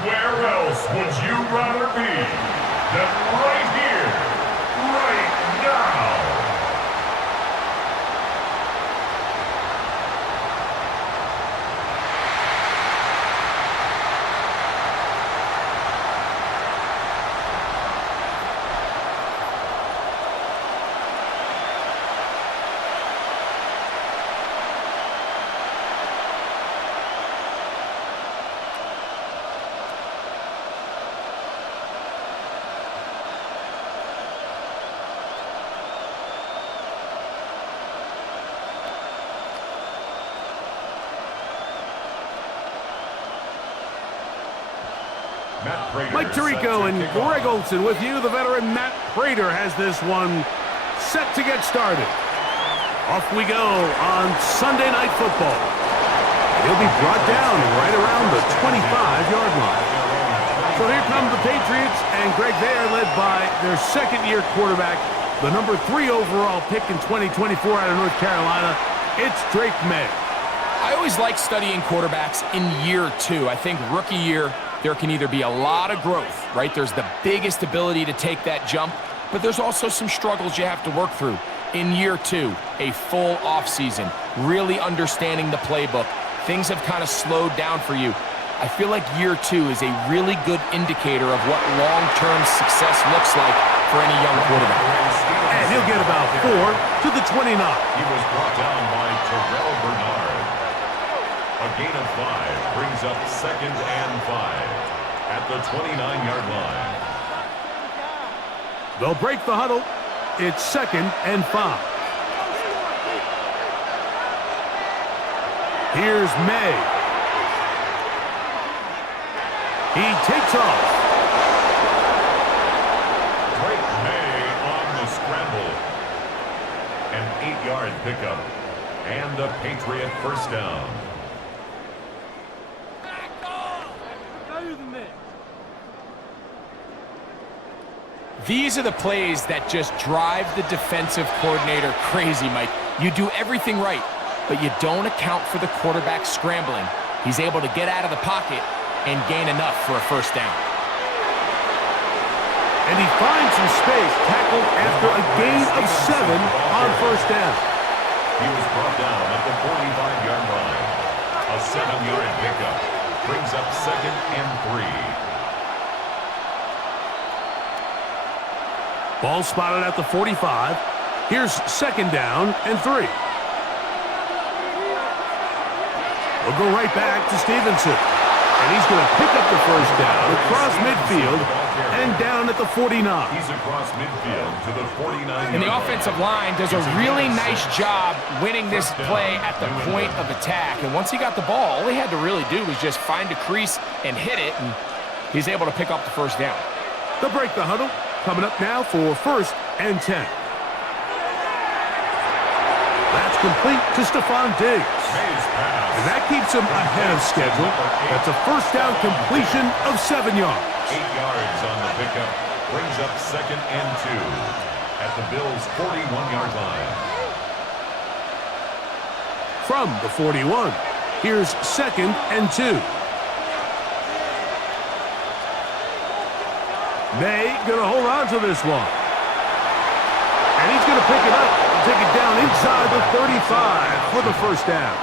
Where else would you rather be than right here, right now? Mike Tirico and Greg Olson with you. The veteran Matt Prater has this one set to get started. Off we go on Sunday Night Football. He'll be brought down right around the 25-yard line. So here come the Patriots, and Greg, they are led by their second-year quarterback, the number 3 overall pick in 2024 out of North Carolina. It's Drake May. I always like studying quarterbacks in year 2. I think rookie year, there can either be a lot of growth, right? There's the biggest ability to take that jump, but there's also some struggles you have to work through. In year 2, a full offseason, really understanding the playbook. Things have kind of slowed down for you. I feel like year 2 is a really good indicator of what long-term success looks like for any young quarterback. And he'll get about 4 to the 29. He was brought down by Terrell Bernard. A gain of 5 brings up 2nd and 5 at the 29-yard line. They'll break the huddle. It's 2nd and 5. Here's May. He takes off. Drake May on the scramble. An 8-yard pickup. And a Patriot first down. These are the plays that just drive the defensive coordinator crazy, Mike. You do everything right, but you don't account for the quarterback scrambling. He's able to get out of the pocket and gain enough for a first down. And he finds some space, tackled after a gain of 7 on first down. He was brought down at the 45-yard line. A 7-yard pickup brings up 2nd and 3. Ball spotted at the 45. Here's 2nd down and 3. We'll go right back to Stevenson. And he's going to pick up the first down across midfield and down at the 49. He's across midfield to the 49. And the offensive line does a really nice job winning this play at the point of attack. And once he got the ball, all he had to really do was just find a crease and hit it, and he's able to pick up the first down. They'll break the huddle. Coming up now for 1st and 10. That's complete to Stephon Diggs. And that keeps him ahead of schedule. That's a first down completion of 7 yards. 8 yards on the pickup brings up 2nd and 2 at the Bills' 41-yard line. From the 41, here's 2nd and 2. May gonna hold on to this one. And he's gonna pick it up and take it down inside the 35 for the first down.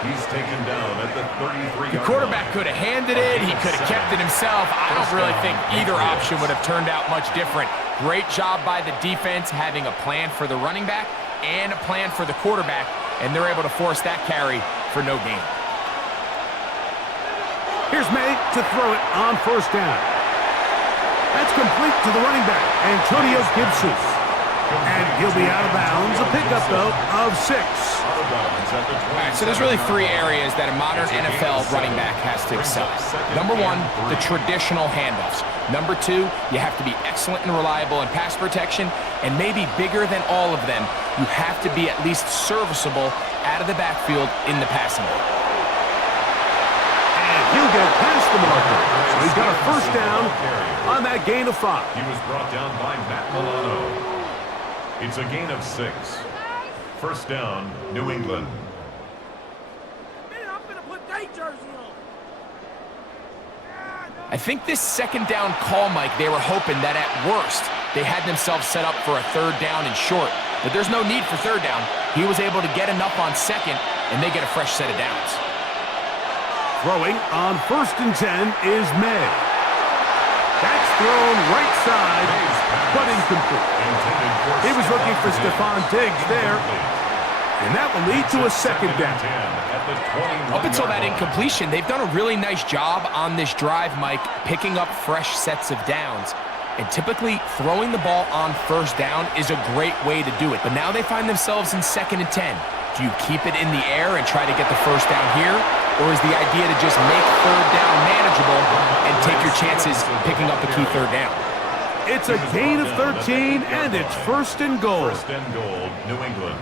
He's taken down at the 33-yard line. The quarterback could have handed it. He could have kept it himself. I don't really think either option would have turned out much different. Great job by the defense having a plan for the running back and a plan for the quarterback, and they're able to force that carry for no gain. Here's May to throw it on first down. That's complete to the running back, Antonio Gibson. And he'll be out of bounds. A pickup, though, of 6. All right, so there's really 3 areas that a modern NFL running back has to excel at. Number 1, the traditional handoffs. Number 2, you have to be excellent and reliable in pass protection. And maybe bigger than all of them, you have to be at least serviceable out of the backfield in the passing game. And he'll get past the marker. So he's got a first down on that gain of 5. He was brought down by Matt Milano. It's a gain of 6. First down, New England. I'm gonna put that jersey on. I think this second down call, Mike, they were hoping that at worst, they had themselves set up for a third down and short. But there's no need for third down. He was able to get enough on second, and they get a fresh set of downs. Throwing on 1st and 10 is May. That's thrown right side, but incomplete. He was looking for Stephon Diggs there, and that will lead to a second down. Up until that incompletion, they've done a really nice job on this drive, Mike, picking up fresh sets of downs. And typically, throwing the ball on 1st down is a great way to do it. But now they find themselves in 2nd and 10. Do you keep it in the air and try to get the 1st down here? Or is the idea to just make 3rd down manageable and take your chances picking up the key 3rd down? It's a gain of 13, and it's 1st and goal. 1st and goal, New England.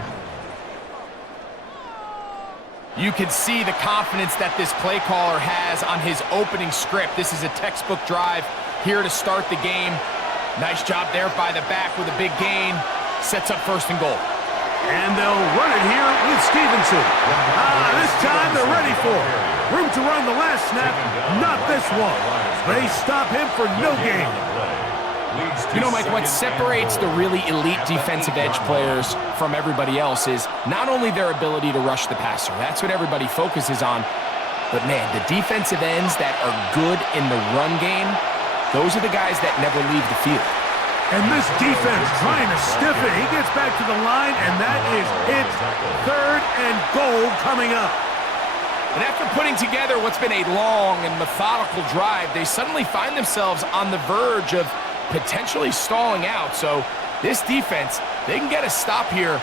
You can see the confidence that this play caller has on his opening script. This is a textbook drive here to start the game. Nice job there by the back with a big gain. Sets up 1st and goal. And they'll run it here with Stevenson. This time they're ready for it. Room to run the last snap, not this one. They stop him for no gain. You know, Mike, what separates the really elite defensive edge players from everybody else is not only their ability to rush the passer. That's what everybody focuses on. But, man, the defensive ends that are good in the run game, those are the guys that never leave the field. And this defense trying to stiff it. He gets back to the line, and that is it. 3rd and goal coming up. And after putting together what's been a long and methodical drive, they suddenly find themselves on the verge of potentially stalling out. So this defense, they can get a stop here.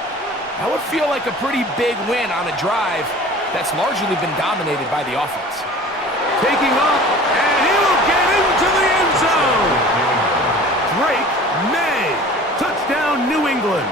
That would feel like a pretty big win on a drive that's largely been dominated by the offense. Taking off, and he will get into the end zone. Drake May. Touchdown, New England.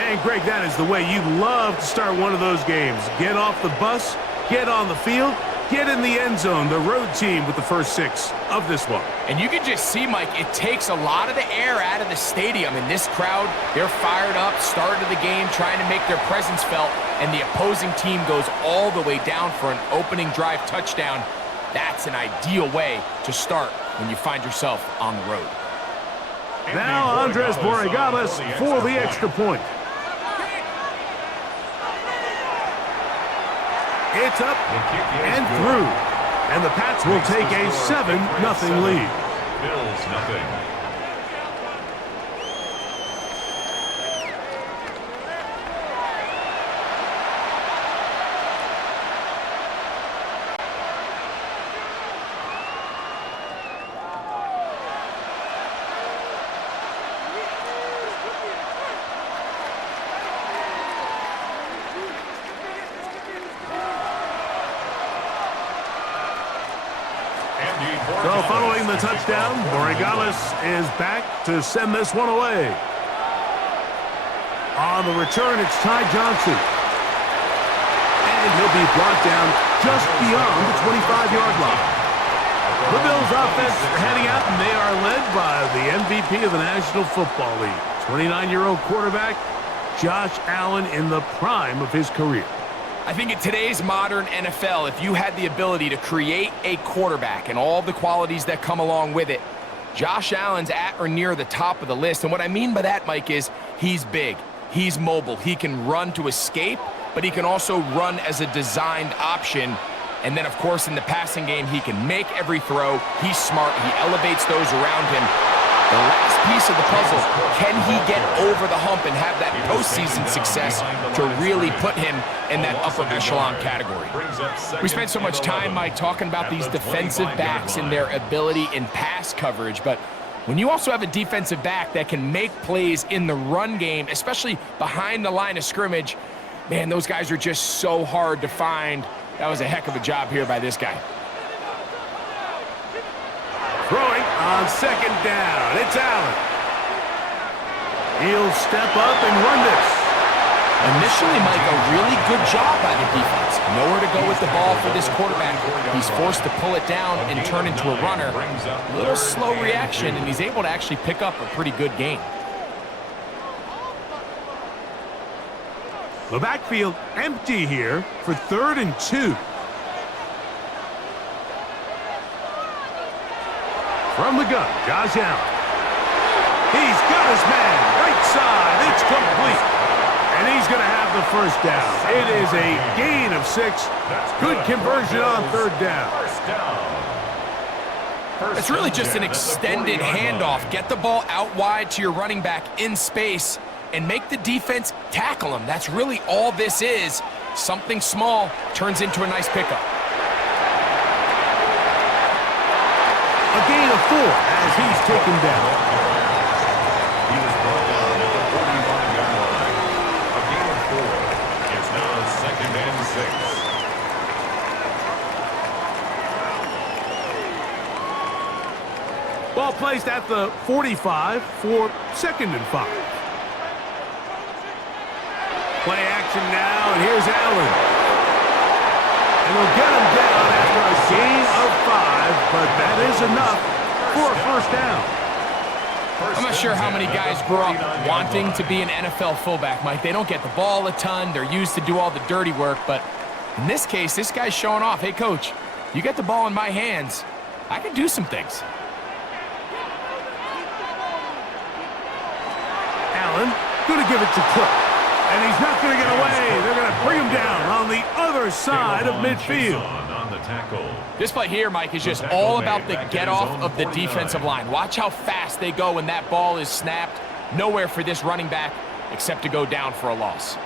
And, Greg, that is the way you love to start one of those games. Get off the bus, get on the field, get in the end zone. The road team with the first 6 of this one. And you can just see, Mike, it takes a lot of the air out of the stadium. And this crowd, they're fired up, start of the game, trying to make their presence felt. And the opposing team goes all the way down for an opening drive touchdown. That's an ideal way to start when you find yourself on the road. Now Andres Borregales for the extra point. It's up and through. And the Pats will take a 7-0 lead. Bills nothing. So following the touchdown, Borregales is back to send this one away. On the return, it's Ty Johnson. And he'll be brought down just beyond the 25-yard line. The Bills offense heading out, and they are led by the MVP of the National Football League, 29-year-old quarterback Josh Allen in the prime of his career. I think in today's modern NFL, if you had the ability to create a quarterback and all the qualities that come along with it, Josh Allen's at or near the top of the list. And what I mean by that, Mike, is he's big, he's mobile, he can run to escape, but he can also run as a designed option. And then, of course, in the passing game, he can make every throw. He's smart, he elevates those around him. The last piece of the puzzle, can he get over the hump and have that postseason success to really put him in that upper echelon category? We spent so much time, Mike, talking about these defensive backs and their ability in pass coverage, but when you also have a defensive back that can make plays in the run game, especially behind the line of scrimmage, man, those guys are just so hard to find. That was a heck of a job here by this guy. Throwing on second down, it's Allen. He'll step up and run this. Initially, Mike, a really good job by the defense. Nowhere to go with the ball for this quarterback. He's forced to pull it down and turn into a runner. A little slow reaction, and he's able to actually pick up a pretty good gain. The backfield empty here for 3rd and 2. From the gun, Josh Allen. He's got his man. Right side. It's complete. And he's going to have the first down. It is a gain of 6. Good conversion on third down. It's really just an extended handoff. Get the ball out wide to your running back in space and make the defense tackle him. That's really all this is. Something small turns into a nice pickup. A gain of 4 as he's taken down. He was brought down at the 45-yard line. A gain of 4. It's now 2nd and 6. Ball placed at the 45 for 2nd and 5. Play action now, and here's Allen. And they'll get him down after a gain of 5, but that is enough for a first down. I'm not sure how many guys grew up wanting to be an NFL fullback, Mike. They don't get the ball a ton. They're used to do all the dirty work, but in this case, this guy's showing off. Hey, coach, you get the ball in my hands, I can do some things. Allen going to give it to Cook. And he's not going to get away. They're going to bring him down on the other side of midfield. On the tackle. This play here, Mike, is just all about the get-off of the defensive line. Watch how fast they go when that ball is snapped. Nowhere for this running back except to go down for a loss.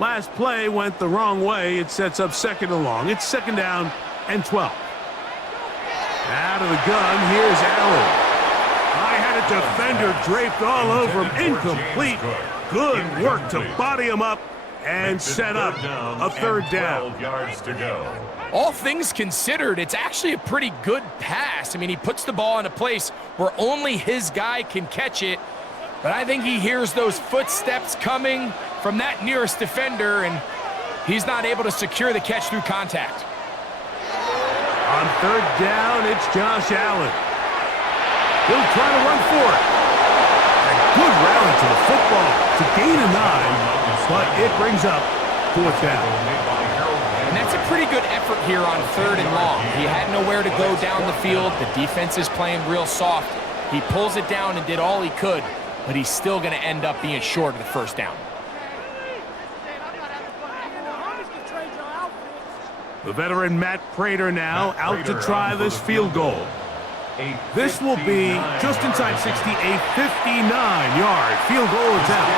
Last play went the wrong way. It sets up 2nd and long. It's 2nd down and 12. Out of the gun, here's Allen. I had a defender draped all over him. Incomplete. Good work to body him up and set up a 3rd down. 12 yards to go. All things considered, it's actually a pretty good pass. I mean, he puts the ball in a place where only his guy can catch it. But I think he hears those footsteps coming from that nearest defender, and he's not able to secure the catch through contact. On 3rd down, it's Josh Allen. He'll try to run for it. A good rally to the football to gain a 9, but it brings up 4th down. And that's a pretty good effort here on 3rd and long. He had nowhere to go down the field. The defense is playing real soft. He pulls it down and did all he could, but he's still going to end up being short of the 1st down. The veteran Matt Prater now out to try this field goal. This will be just inside 60, a 59-yard field goal attempt.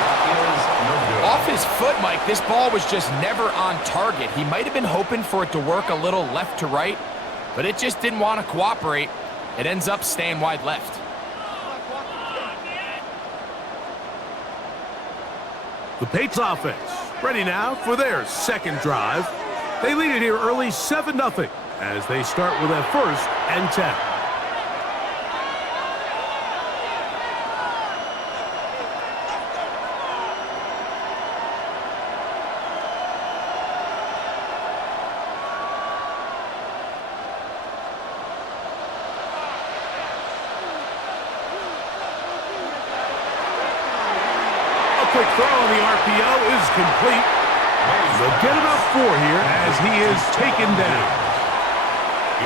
Off his foot, Mike, this ball was just never on target. He might have been hoping for it to work a little left to right, but it just didn't want to cooperate. It ends up staying wide left. The Patriots offense ready now for their 2nd drive. They lead it here early 7-0 as they start with a 1st and 10. Quick throw on the RPO is complete. They'll get about 4 here as he is taken down.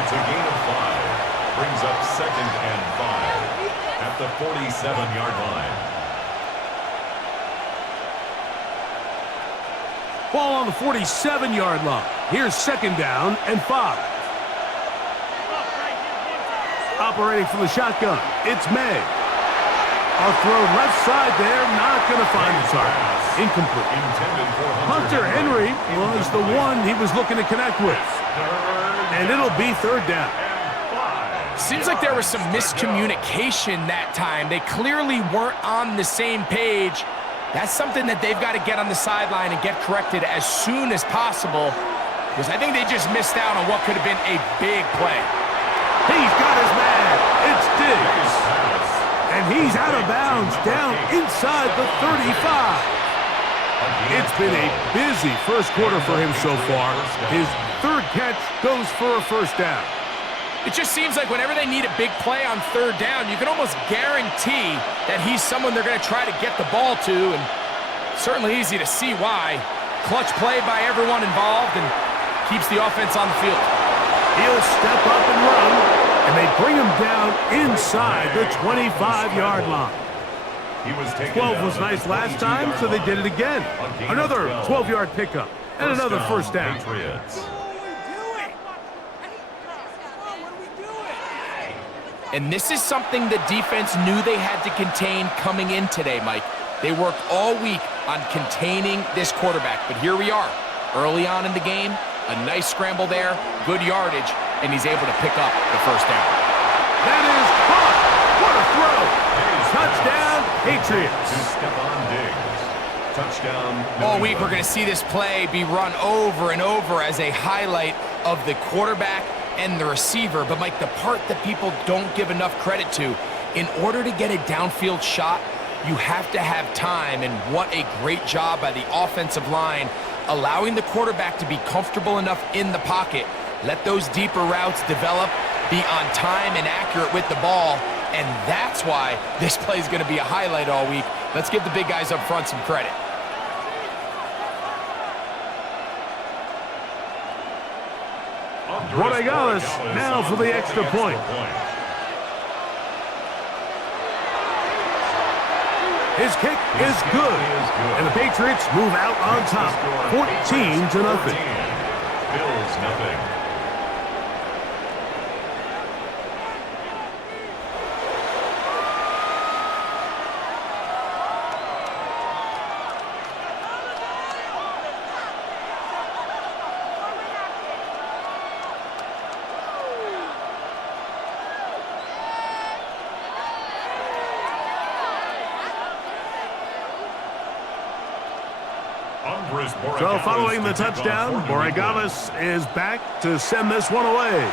It's a gain of 5. Brings up 2nd and 5 at the 47-yard line. Ball on the 47-yard line. Here's 2nd down and 5. Operating from the shotgun, it's May. A throw left side there, not going to find the target. Incomplete. Hunter Henry was the one he was looking to connect with. And it'll be 3rd down. Seems like there was some miscommunication that time. They clearly weren't on the same page. That's something that they've got to get on the sideline and get corrected as soon as possible, because I think they just missed out on what could have been a big play. He's got his man. It's Diggs. And he's out of bounds down inside the 35. It's been a busy first quarter for him so far. His 3rd catch goes for a 1st down. It just seems like whenever they need a big play on 3rd down, you can almost guarantee that he's someone they're going to try to get the ball to, and certainly easy to see why. Clutch play by everyone involved, and keeps the offense on the field. He'll step up and run, and they bring him down inside the 25-yard line. 12 was nice last time, so they did it again. Another 12-yard pickup and another first down. And this is something the defense knew they had to contain coming in today, Mike. They worked all week on containing this quarterback, but here we are, early on in the game, a nice scramble there, good yardage, and he's able to pick up the first down. That is caught. What a throw. Touchdown, Patriots. Touchdown. All week we're going to see this play be run over and over as a highlight of the quarterback and the receiver. But, Mike, the part that people don't give enough credit to, in order to get a downfield shot, you have to have time, and what a great job by the offensive line, allowing the quarterback to be comfortable enough in the pocket, let those deeper routes develop, be on time and accurate with the ball, and that's why this play is going to be a highlight all week. Let's give the big guys up front some credit. Rodriguez now for the extra point. His kick is good, and the Patriots move out on top, 14-0. Bills nothing. So following the touchdown, Borregales is back to send this one away.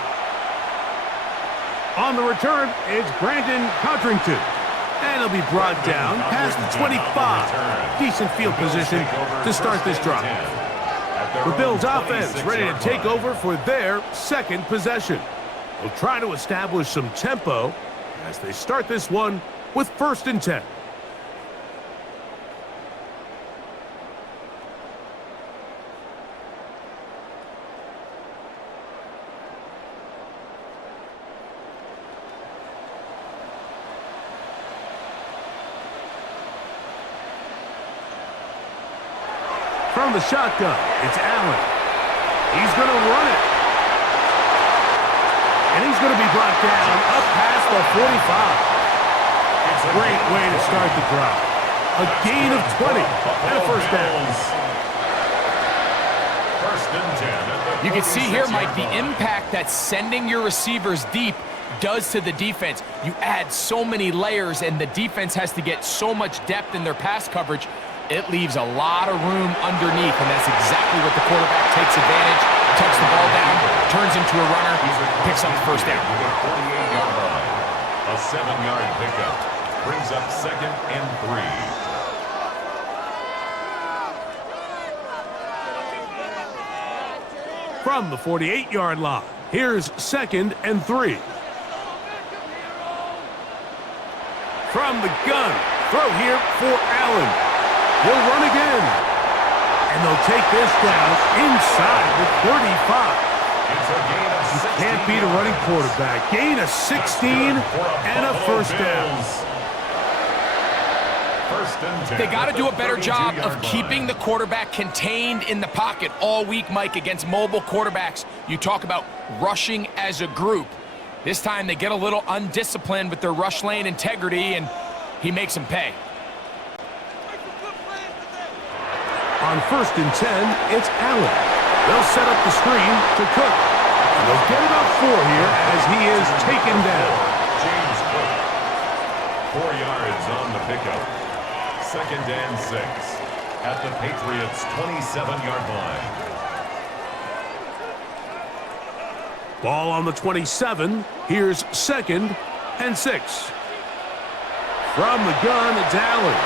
On the return, it's Brandon Codrington. And he'll be brought down past the 25. Decent field position to start this drive. The Bills offense ready to take over for their second possession. They'll try to establish some tempo as they start this one with 1st and 10. From the shotgun, it's Allen. He's going to run it. And he's going to be brought down up past the 45. It's a great way to start the drive. A gain of 20 and a first down. First and 10. You can see here, Mike, the impact that sending your receivers deep does to the defense. You add so many layers, and the defense has to get so much depth in their pass coverage. It leaves a lot of room underneath, and that's exactly what the quarterback takes advantage, tucks the ball down, turns into a runner, picks up the first down. 48-yard line. A 7-yard pickup brings up 2nd and 3. From the 48-yard line, here's 2nd and 3. From the gun, throw here for Allen. He'll run again. And they'll take this down inside the 35. It's a gain of 16. You can't beat a running quarterback. Gain of 16 and a first down. First and 10. They got to do a better job of keeping the quarterback contained in the pocket all week, Mike, against mobile quarterbacks. You talk about rushing as a group. This time they get a little undisciplined with their rush lane integrity, and he makes them pay. On 1st and 10, it's Allen. They'll set up the screen to Cook. And they'll get about 4 here as he is taken down. James Cook. 4 yards on the pickup. 2nd and 6 at the Patriots' 27-yard line. Ball on the 27. Here's 2nd and 6. From the gun, it's Allen.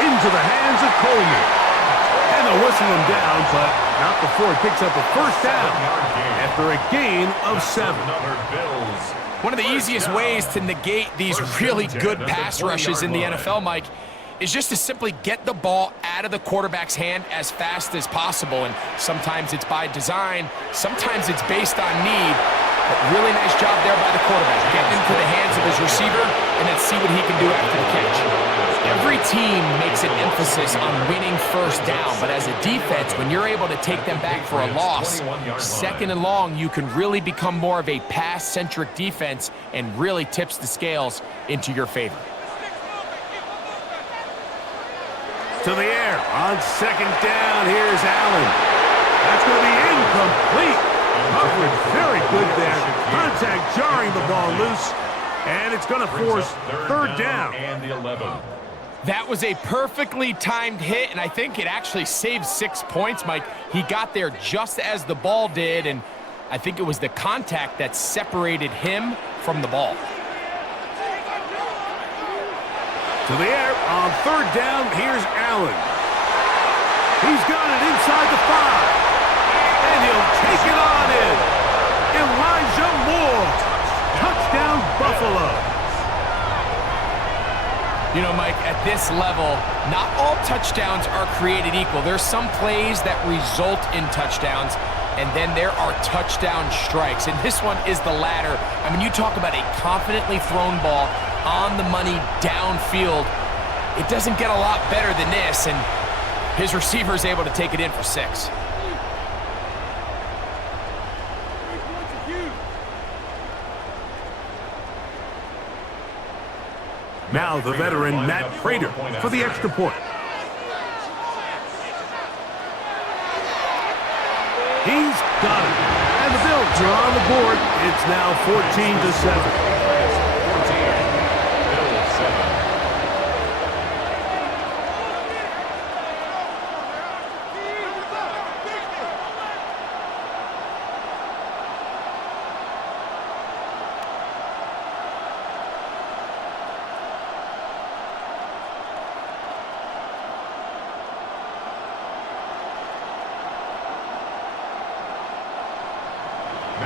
Into the hands of Coleman. And they'll whistle him down, but not before he picks up a first down after a gain of 7. One of the easiest ways to negate these really good pass rushes in the NFL, Mike, is just to simply get the ball out of the quarterback's hand as fast as possible. And sometimes it's by design, sometimes it's based on need. But really nice job there by the quarterback, getting into the hands of his receiver and then see what he can do after the catch. Every team makes an emphasis on winning first down, but as a defense, when you're able to take them back for a loss, second and long, you can really become more of a pass-centric defense and really tips the scales into your favor. To the air on second down. Here's Allen. That's going to be incomplete. Coverage very good there. Contact jarring the ball loose, and it's going to force third down. And the 11. That was a perfectly timed hit, and I think it actually saved 6 points, Mike. He got there just as the ball did, and I think it was the contact that separated him from the ball. To the air on third down. Here's Allen. He's got it inside the 5. And he'll take it on in. Elijah Moore. Touchdown, Buffalo. You know, Mike, at this level, not all touchdowns are created equal. There's some plays that result in touchdowns, and then there are touchdown strikes. And this one is the latter. I mean, you talk about a confidently thrown ball on the money downfield. It doesn't get a lot better than this, and his receiver is able to take it in for 6. Now the veteran Matt Prater for the extra point. He's got it. And the Bills are on the board. It's now 14-7.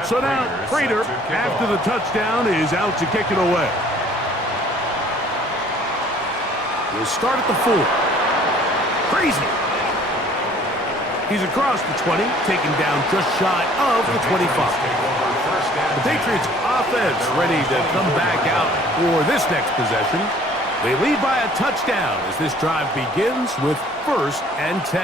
So now Prater, after the touchdown, is out to kick it away. He'll start at the 4. Crazy. He's across the 20, taken down just shy of the 25. The Patriots offense ready to come back out for this next possession. They lead by a touchdown as this drive begins with 1st and 10.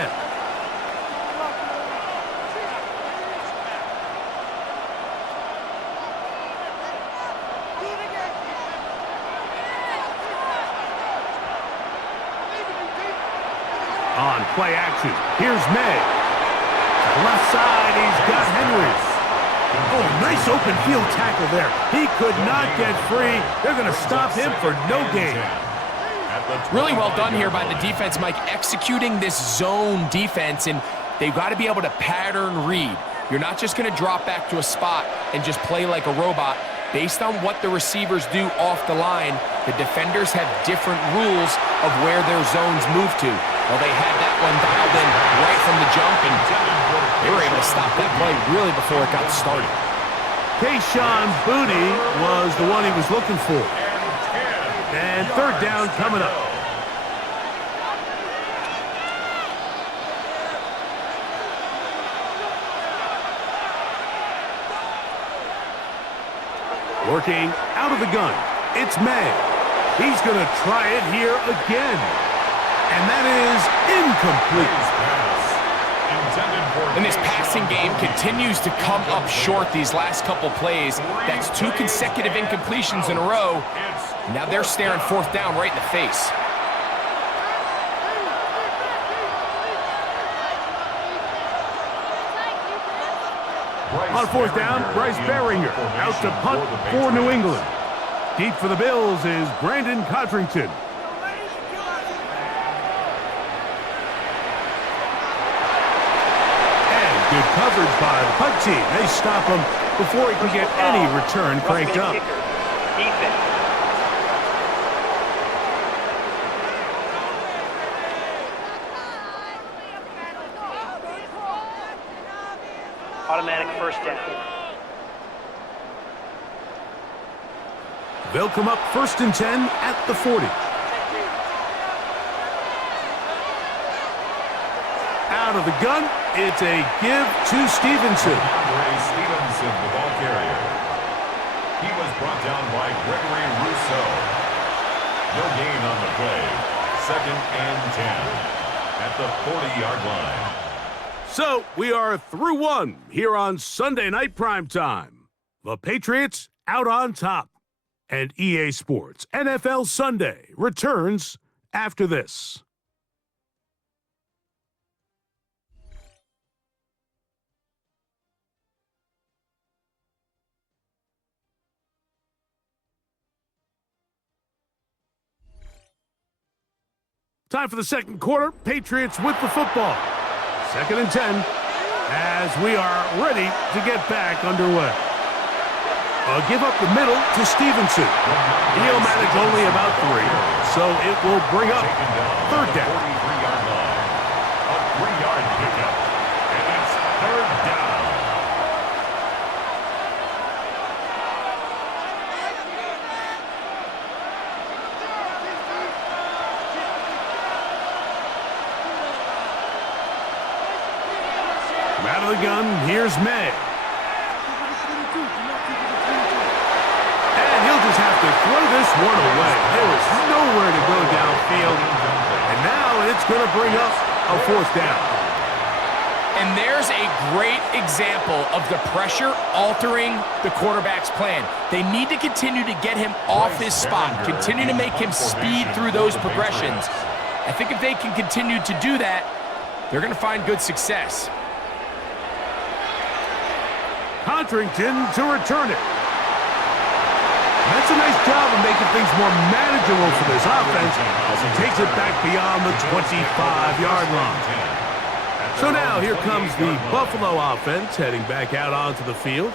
On play action, here's May. Left side, he's got Henry. Oh, nice open field tackle there. He could not get free. They're going to stop him for no gain. Really well done here by the defense, Mike, executing this zone defense, and they've got to be able to pattern read. You're not just going to drop back to a spot and just play like a robot. Based on what the receivers do off the line, the defenders have different rules of where their zones move to. Well, they had that one dialed in right from the jump, and they were able to stop that play really before it got started. Kayshon Boutte was the one he was looking for. And third down coming up. Working out of the gun, it's May. He's going to try it here again. And that is incomplete. And this passing game continues to come up short these last couple plays. That's 2 consecutive incompletions in a row. Now they're staring 4th down right in the face. On 4th down, Bryce Baringer out to punt for New England. Deep for the Bills is Brandon Codrington. And good coverage by the punt team. They stop him before he can get any return cranked up. Automatic 1st down. They'll come up 1st and 10 at the 40. Out of the gun, it's a give to Stevenson. Stevenson, the ball carrier. He was brought down by Gregory Rousseau. No gain on the play. 2nd and 10 at the 40-yard line. So we are through one here on Sunday Night Primetime. The Patriots out on top. And EA Sports NFL Sunday returns after this. Time for the second quarter. Patriots with the football. 2nd and 10 as we are ready to get back underway. Give up the middle to Stevenson. He'll manage only about 3, so it will bring up 3rd down. 43-yard line. A 3-yard pickup. And it's 3rd down. Out of the gun, here's May. And he'll just have to throw this one away. There was nowhere to go downfield. And now it's going to bring up a 4th down. And there's a great example of the pressure altering the quarterback's plan. They need to continue to get him off his spot, continue to make him speed through those progressions. I think if they can continue to do that, they're going to find good success. Contrington to return it. That's a nice job of making things more manageable for this offense as he takes it back beyond the 25-yard line. So now here comes the Buffalo offense heading back out onto the field.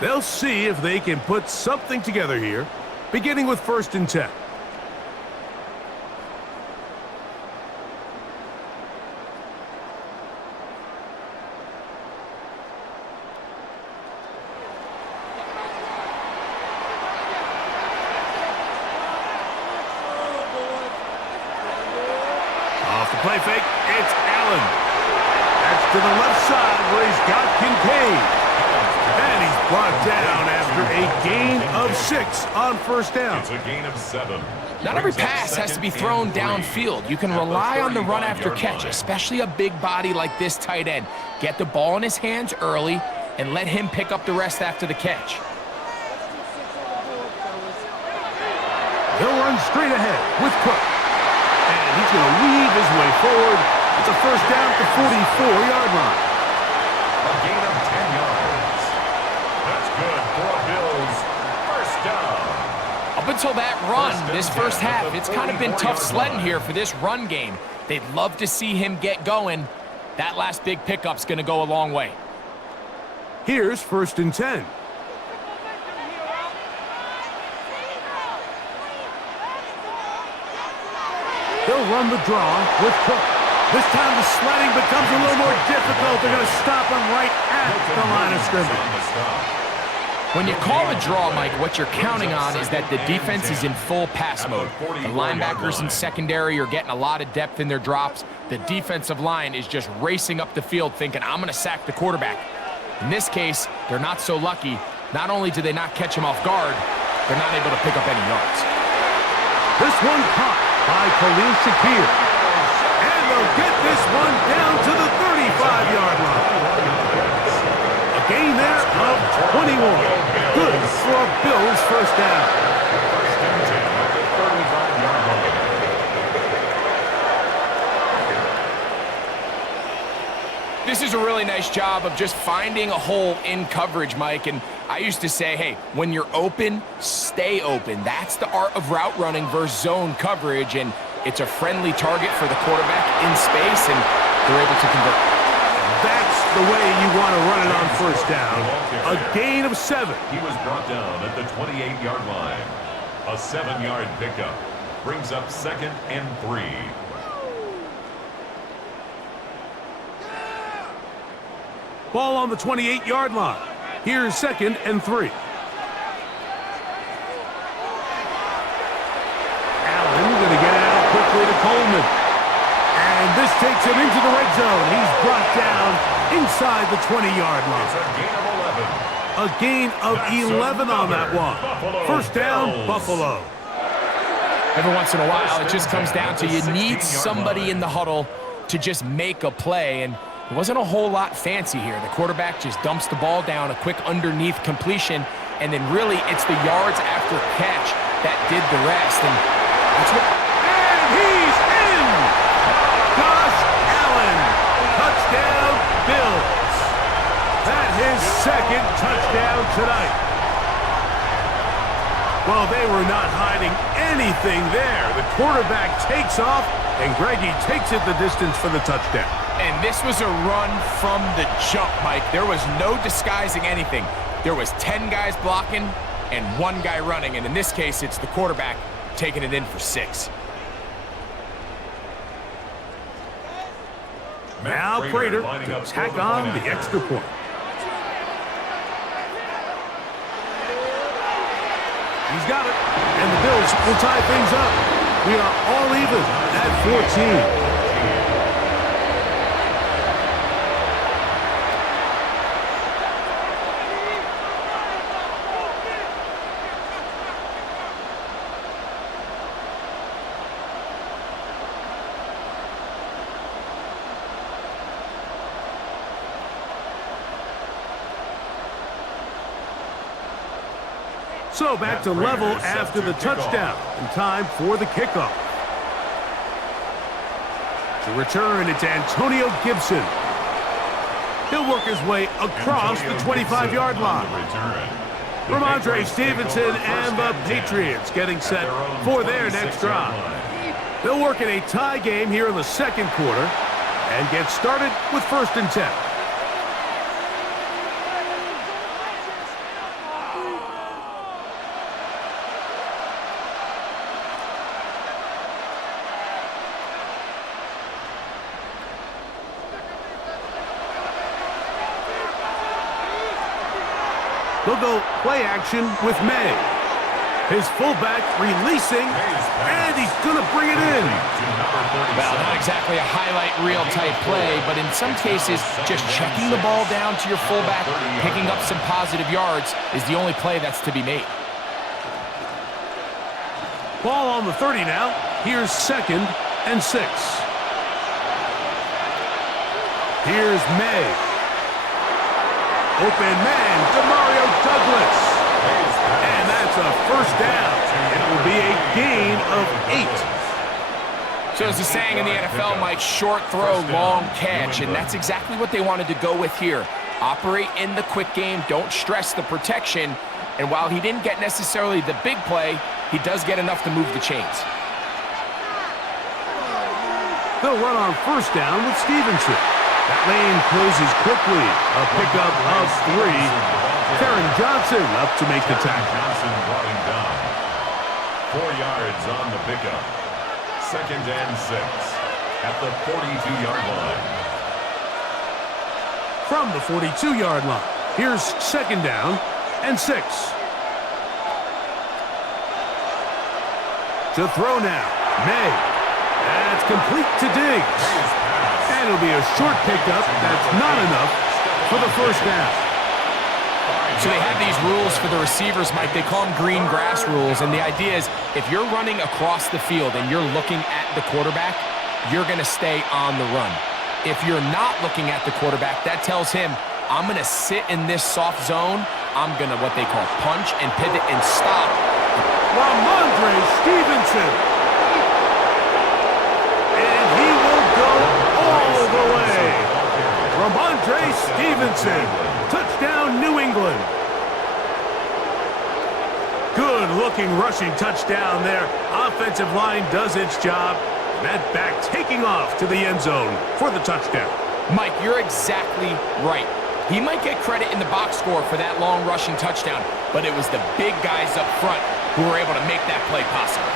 They'll see if they can put something together here, beginning with 1st and 10. Play fake, it's Allen. That's to the left side where he's got Kincaid. And he's brought down after a gain of 6 on 1st down. It's a gain of 7. Not every pass has to be thrown downfield. You can rely on the run after catch, especially a big body like this tight end. Get the ball in his hands early and let him pick up the rest after the catch. He'll run straight ahead with Cook. And he's going to weave his way forward. It's a 1st down at the 44-yard line. A gain of 10 yards. That's good for a Bills 1st down. Up until that run, this first half, it's kind of been tough sledding here for this run game. They'd love to see him get going. That last big pickup's going to go a long way. Here's 1st and 10. He'll run the draw with Cook. This time the sledding becomes a little more difficult. They're going to stop him right at the line of scrimmage. When you call a draw, Mike, what you're counting on is that the defense is in full pass mode. The linebackers in secondary are getting a lot of depth in their drops. The defensive line is just racing up the field thinking, I'm going to sack the quarterback. In this case, they're not so lucky. Not only do they not catch him off guard, they're not able to pick up any yards. This one caught by Khalil Shakir. And they'll get this one down to the 35-yard line. A gain there of 21. Good for a Bills 1st down. This is a really nice job of just finding a hole in coverage, Mike. And I used to say, hey, when you're open, stay open. That's the art of route running versus zone coverage. And it's a friendly target for the quarterback in space, and they're able to convert. That's the way you want to run it on 1st down. A gain of 7. He was brought down at the 28-yard line. A 7-yard pickup brings up 2nd and 3. Ball on the 28-yard line. Here's 2nd and 3. Allen going to get it out quickly to Coleman. And this takes him into the red zone. He's brought down inside the 20-yard line. It's a gain of 11. A gain of 11 on that one. First down, Buffalo. Every once in a while, it just comes down to you need somebody in the huddle to just make a play, and it wasn't a whole lot fancy here. The quarterback just dumps the ball down, a quick underneath completion, and then really it's the yards after catch that did the rest. And that's what... And he's in! Josh Allen, touchdown Bills. That's his second touchdown tonight. Well, they were not hiding anything there. The quarterback takes off, and Greggy takes it the distance for the touchdown. And this was a run from the jump, Mike. There was no disguising anything. There was 10 guys blocking and 1 guy running, and in this case, it's the quarterback taking it in for 6. Now Prater to tack on the extra point. He's got it, and the Bills will tie things up. We are all even at 14. So back to level after the touchdown, and time for the kickoff. To return, it's Antonio Gibson. He'll work his way across the 25-yard line. Ramondre Stevenson and the Patriots getting set for their next drive. They'll work in a tie game here in the second quarter and get started with 1st and 10. They'll go play action with May. His fullback releasing, and he's going to bring it in. Well, not exactly a highlight reel type play, but in some cases, just checking the ball down to your fullback, picking up some positive yards is the only play that's to be made. Ball on the 30 now. Here's 2nd and 6. Here's May. Open man, DeMario Douglas. And that's a first down. It will be a gain of 8. So as the saying in the NFL, Mike, short throw, long catch, and that's exactly what they wanted to go with here. Operate in the quick game, don't stress the protection, and while he didn't get necessarily the big play, he does get enough to move the chains. They'll run on first down with Stevenson. That lane closes quickly. A pickup of 3. Karen Johnson up to make the tackle. Johnson brought him down. 4 yards on the pickup. 2nd and 6 at the 42-yard line. From the 42-yard line, here's 2nd down and 6. To throw now, May. That's complete to Diggs. And it'll be a short pickup. That's not enough for the first down. So they have these rules for the receivers, Mike. They call them green grass rules. And the idea is if you're running across the field and you're looking at the quarterback, you're going to stay on the run. If you're not looking at the quarterback, that tells him, I'm going to sit in this soft zone. I'm going to what they call punch and pivot and stop. Ramondre Stevenson. And he will go all the way. Ramondre Stevenson. Touchdown, New England. Good-looking rushing touchdown there. Offensive line does its job. That back taking off to the end zone for the touchdown. Mike, you're exactly right. He might get credit in the box score for that long rushing touchdown, but it was the big guys up front who were able to make that play possible.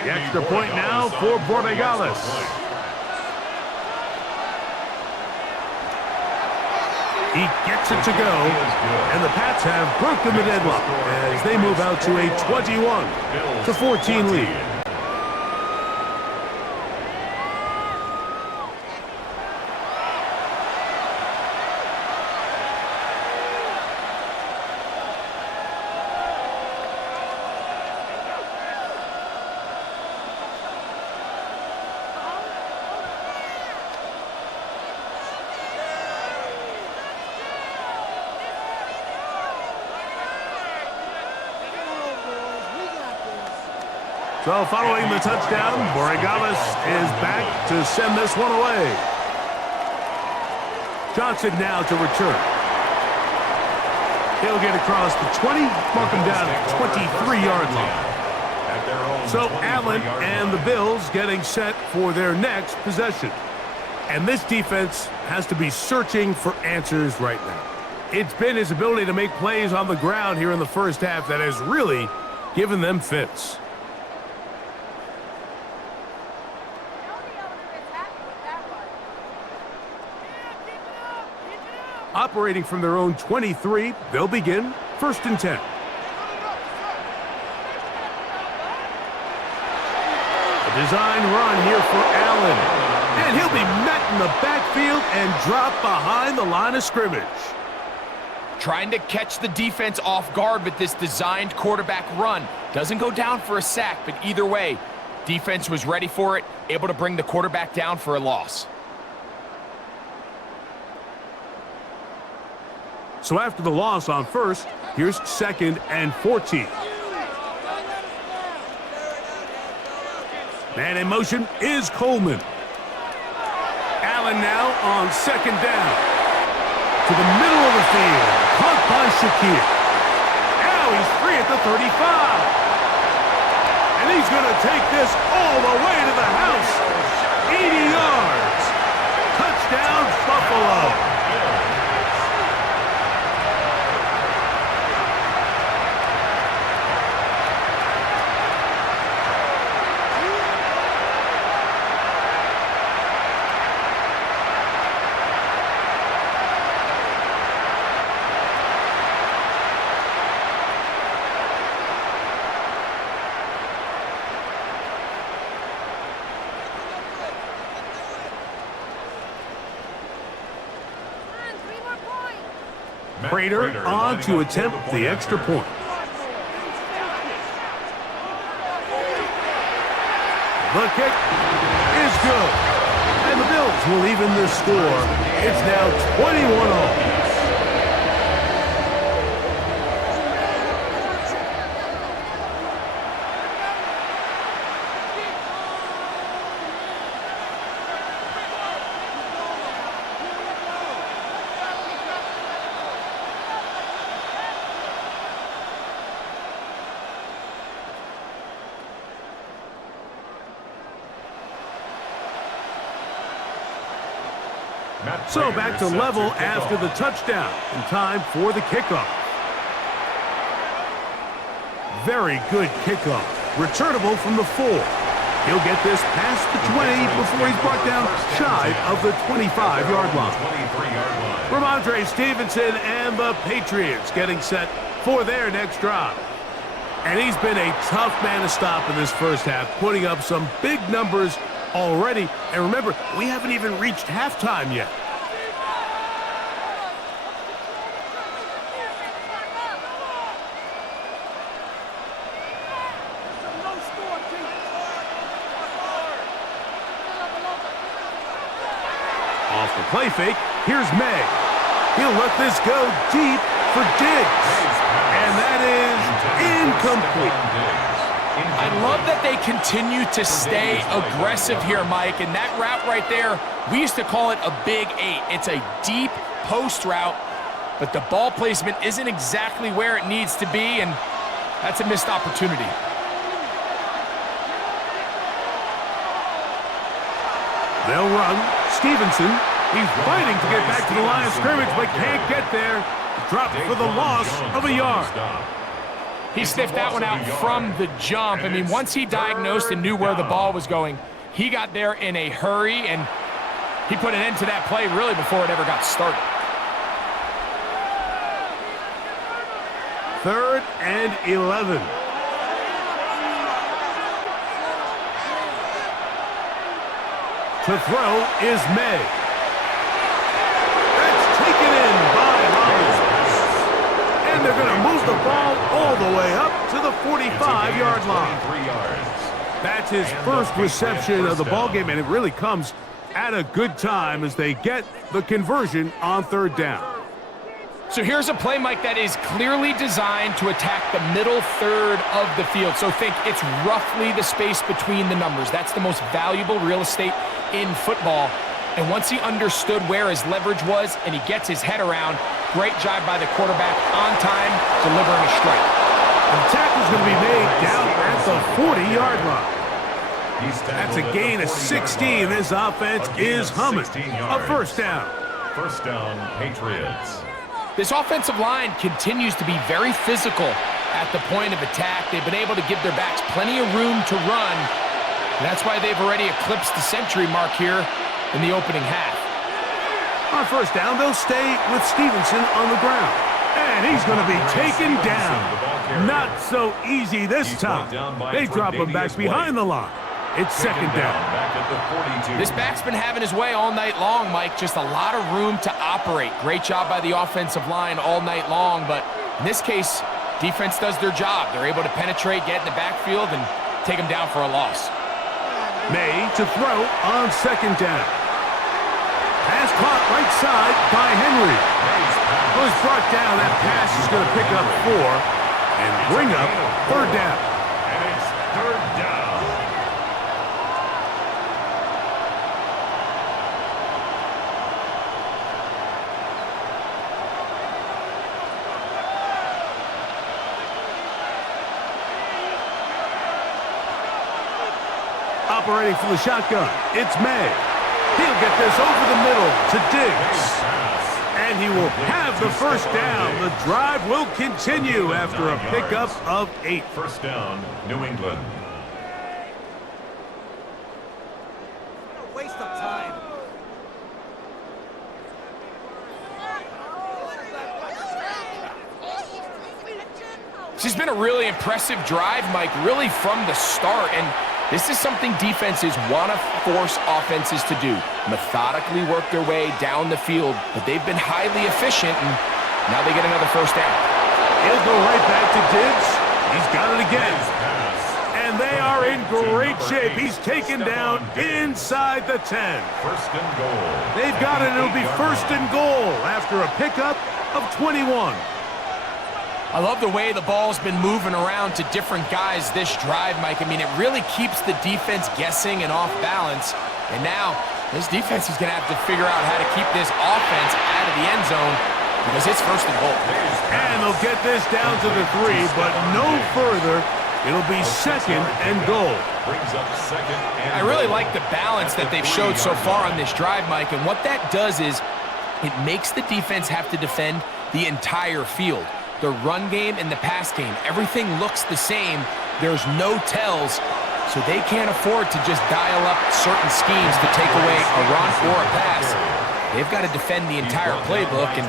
The extra point now for Borregales. He gets it to go, and the Pats have broken the deadlock as they move out to a 21-14 lead. So following the touchdown, Borregales is back to send this one away. Johnson now to return. He'll get across the 20, mark him down at the 23-yard line. So Allen and the Bills getting set for their next possession. And this defense has to be searching for answers right now. It's been his ability to make plays on the ground here in the first half that has really given them fits. Operating from their own 23, they'll begin 1st and 10. A design run here for Allen. And he'll be met in the backfield and dropped behind the line of scrimmage. Trying to catch the defense off guard with this designed quarterback run. Doesn't go down for a sack, but either way, defense was ready for it, able to bring the quarterback down for a loss. So after the loss on 1st, here's 2nd and 14. Man in motion is Coleman. Allen now on 2nd down. To the middle of the field, caught by Shakir. Now he's free at the 35. And he's going to take this all the way to the house. 80 yards. Touchdown, Buffalo. Prater on to attempt the extra point. The kick is good. And the Bills will even the score. It's now 21-all. So back to level after the touchdown. And time for the kickoff. Very good kickoff. Returnable from the 4. He'll get this past the 20 before he's brought down shy of the 25-yard line. Ramondre Stevenson and the Patriots getting set for their next drive. And he's been a tough man to stop in this first half, putting up some big numbers already. And remember, we haven't even reached halftime yet. Off the play fake, here's May. He'll let this go deep for Diggs. And that is incomplete. I love that they continue to stay aggressive here, Mike. And that route right there, we used to call it a big 8. It's a deep post route, but the ball placement isn't exactly where it needs to be, and that's a missed opportunity. They'll run. Stevenson, he's fighting to get back to the line of scrimmage, but can't get there. Dropped for the loss of a yard. He sniffed that one out from the jump. I mean, once he diagnosed and knew where the ball was going, he got there in a hurry, and he put an end to that play really before it ever got started. 3rd and 11. To throw is May. That's taken in by Hollis. And they're going to move the ball all the way up to the 45-yard line. That's his first reception of the ballgame, and it really comes at a good time as they get the conversion on 3rd down. So here's a play, Mike, that is clearly designed to attack the middle third of the field. So think it's roughly the space between the numbers. That's the most valuable real estate in football. And once he understood where his leverage was and he gets his head around, great job by the quarterback on time, delivering a strike. The tackle's going to be made down at the 40-yard line. That's a gain of 16. This offense is humming. A 1st down. 1st down, Patriots. This offensive line continues to be very physical at the point of attack. They've been able to give their backs plenty of room to run. And that's why they've already eclipsed the century mark here in the opening half. On 1st down, they'll stay with Stevenson on the ground. And he's going to be taken down. Not so easy this time. They drop him back behind the line. It's 2nd down. This back's been having his way all night long, Mike. Just a lot of room to operate. Great job by the offensive line all night long, but in this case, defense does their job. They're able to penetrate, get in the backfield, and take them down for a loss. May to throw on 2nd down. Pass caught right side by Henry. Was brought down. That pass is going to pick up 4 and bring up 3rd down. And it's 3rd down. Operating from the shotgun, it's May. He'll get this over the middle to Diggs. And he will have the 1st down. The drive will continue after a pickup of 8. 1st down, New England. Waste of time. This has been a really impressive drive, Mike, really from the start. And this is something defenses want to force offenses to do. Methodically work their way down the field, but they've been highly efficient, and now they get another 1st down. He'll go right back to Diggs. He's got it again. And they are in great shape. He's taken down inside the 10. 1st and goal. They've got it. It'll be 1st and goal after a pickup of 21. I love the way the ball's been moving around to different guys this drive, Mike. I mean, it really keeps the defense guessing and off balance. And now, this defense is going to have to figure out how to keep this offense out of the end zone because it's 1st and goal. And they'll get this down to the 3, but no further. It'll be 2nd and goal. Brings up 2nd and I really like the balance that they've showed so far on this drive, Mike. And what that does is it makes the defense have to defend the entire field. The run game and the pass game, everything looks the same. There's no tells, so they can't afford to just dial up certain schemes to take away a run or a pass. They've got to defend the entire playbook, and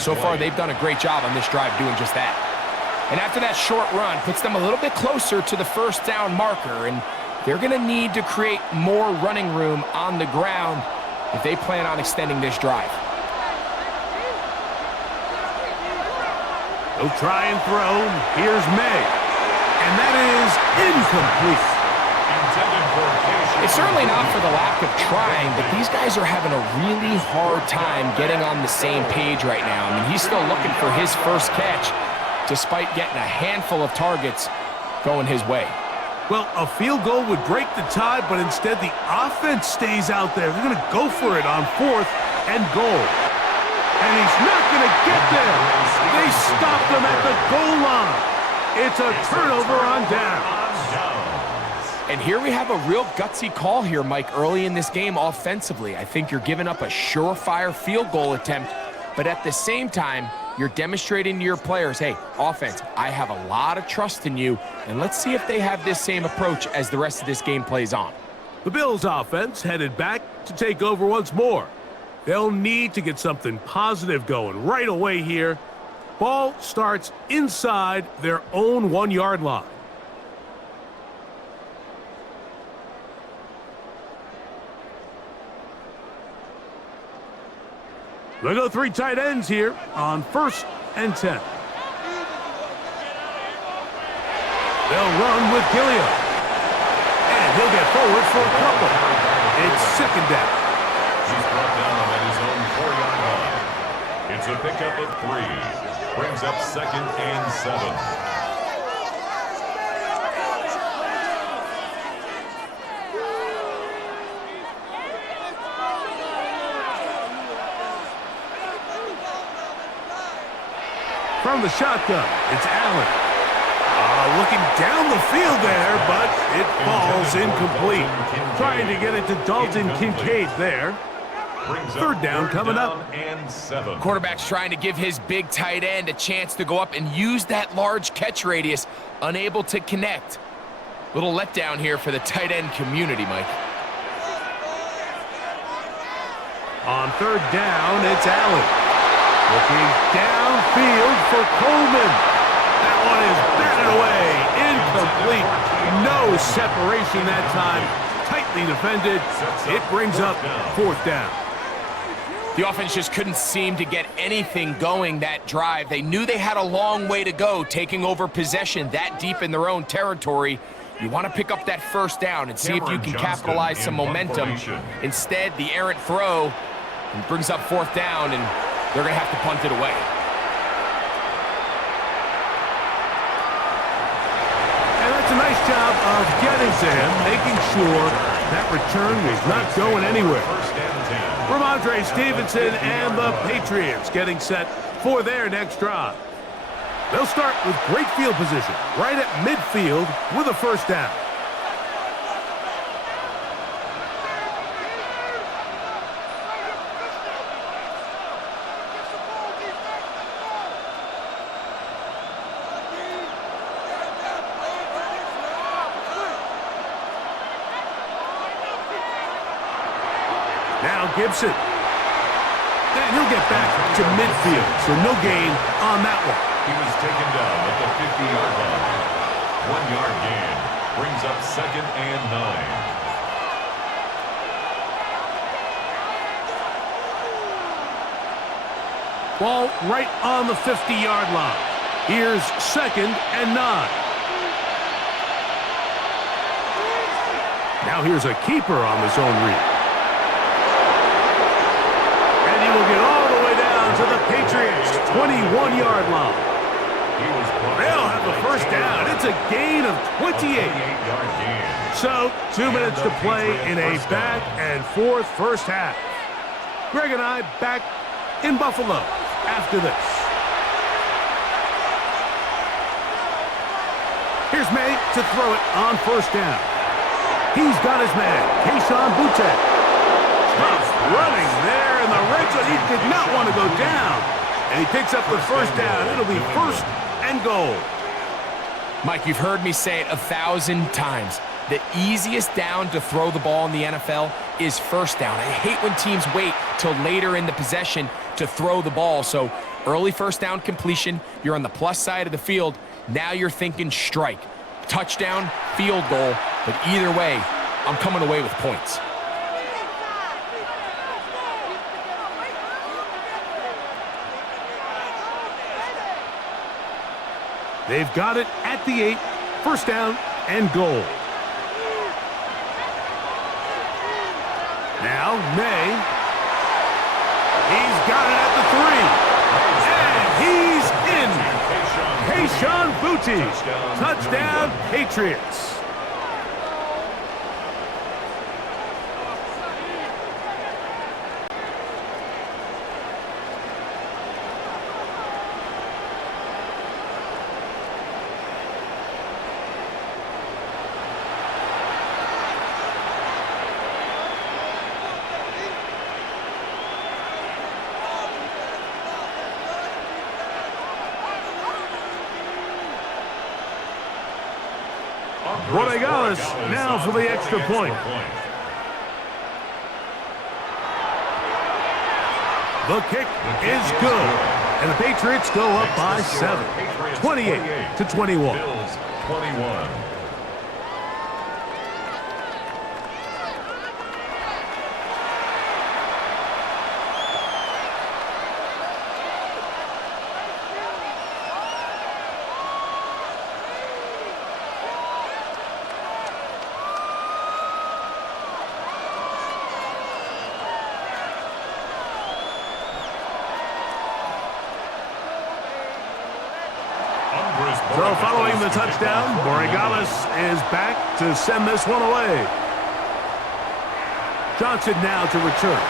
so far they've done a great job on this drive doing just that. And after that short run, puts them a little bit closer to the 1st down marker, and they're going to need to create more running room on the ground if they plan on extending this drive. He'll try and throw. Here's May. And that is incomplete. It's certainly not for the lack of trying, but these guys are having a really hard time getting on the same page right now. I mean, he's still looking for his 1st catch, despite getting a handful of targets going his way. Well, a field goal would break the tie, but instead the offense stays out there. They're going to go for it on 4th and goal. And he's not going to get there. They stopped him at the goal line. It's a turnover on down. And here we have a real gutsy call here, Mike, early in this game offensively. I think you're giving up a surefire field goal attempt, but at the same time, you're demonstrating to your players, hey, offense, I have a lot of trust in you, and let's see if they have this same approach as the rest of this game plays on. The Bills offense headed back to take over once more. They'll need to get something positive going right away here Ball starts inside their own 1-yard line. They'll go 3 tight ends here on 1st and 10. They'll run with Gilliam. And he'll get forward for a couple. It's 2nd down. He's brought down at his own 4-yard line. It's a pickup of 3. Brings up 2nd and 7. From the shotgun, it's Allen. Looking down the field there, but it falls incomplete. Trying to get it to Dalton Kincaid there. 3rd down coming up. And 7. Quarterback's trying to give his big tight end a chance to go up and use that large catch radius. Unable to connect. Little letdown here for the tight end community, Mike. On 3rd down, it's Allen. Looking downfield for Coleman. That one is batted away. Incomplete. No separation that time. Tightly defended. It brings up 4th down. The offense just couldn't seem to get anything going that drive. They knew they had a long way to go, taking over possession that deep in their own territory. You want to pick up that 1st down and see if you can capitalize some momentum. Instead, the errant throw and brings up 4th down, and they're going to have to punt it away. And that's a nice job of getting to him, making sure that return was not going anywhere. Ramondre Stevenson and the Patriots getting set for their next drive. They'll start with great field position right at midfield with a 1st down. Now Gibson. And he'll get back to midfield, so no gain on that one. He was taken down at the 50-yard line. 1-yard gain. Brings up 2nd and 9. Ball right on the 50-yard line. Here's 2nd and 9. Now here's a keeper on the zone read. Will get all the way down to the Patriots' 21-yard line. They'll have the 1st down. It's a gain of 28. So, 2 minutes to play in a back-and-forth 1st half. Greg and I back in Buffalo after this. Here's May to throw it on 1st down. He's got his man, Kayshon Boutte. Tough running there in the red zone. He did not want to go down. And he picks up the 1st down. It'll be 1st and goal. Mike, you've heard me say it 1,000 times. The easiest down to throw the ball in the NFL is 1st down. I hate when teams wait till later in the possession to throw the ball. So early 1st down completion, you're on the plus side of the field. Now you're thinking strike, touchdown, field goal. But either way, I'm coming away with points. They've got it at the 8, 1st down and goal. Now May. He's got it at the 3. And he's in. Kayshon Boutte. Touchdown, Patriots. Rodriguez now for the extra point. The kick is good. And the Patriots go up by 7, 28-21. Bills 21. So following the touchdown, Borregales is back to send this one away. Johnson now to return.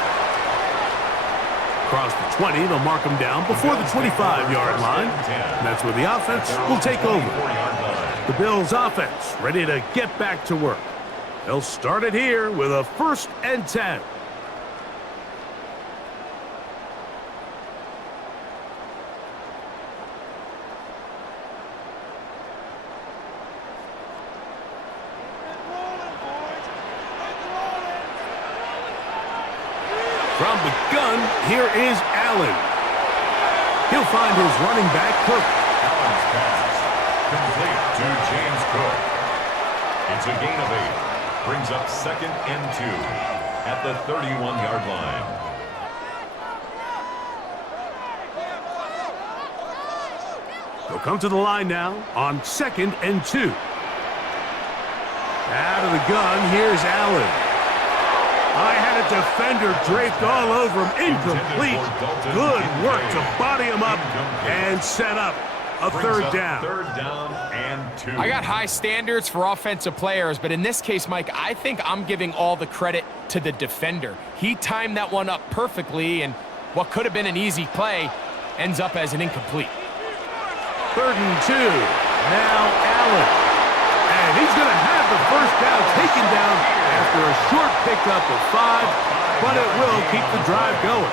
Across the 20, they'll mark him down before the 25-yard line. And that's where the offense will take over. The Bills offense ready to get back to work. They'll start it here with a 1st and 10. From the gun, here is Allen. He'll find his running back, Cook. Allen's pass complete to James Cook. It's a gain of 8. Brings up 2nd and 2 at the 31-yard line. They'll come to the line now on 2nd and 2. Out of the gun, here's Allen. I had a defender draped all over him. Incomplete. Good work to body him up and set up a 3rd down. 3rd down and 2. I got high standards for offensive players, but in this case, Mike, I think I'm giving all the credit to the defender. He timed that one up perfectly, and what could have been an easy play ends up as an incomplete. 3rd and 2. Now Allen. And he's going to have the 1st down taken down after a short pickup of 5, but it will keep the drive going.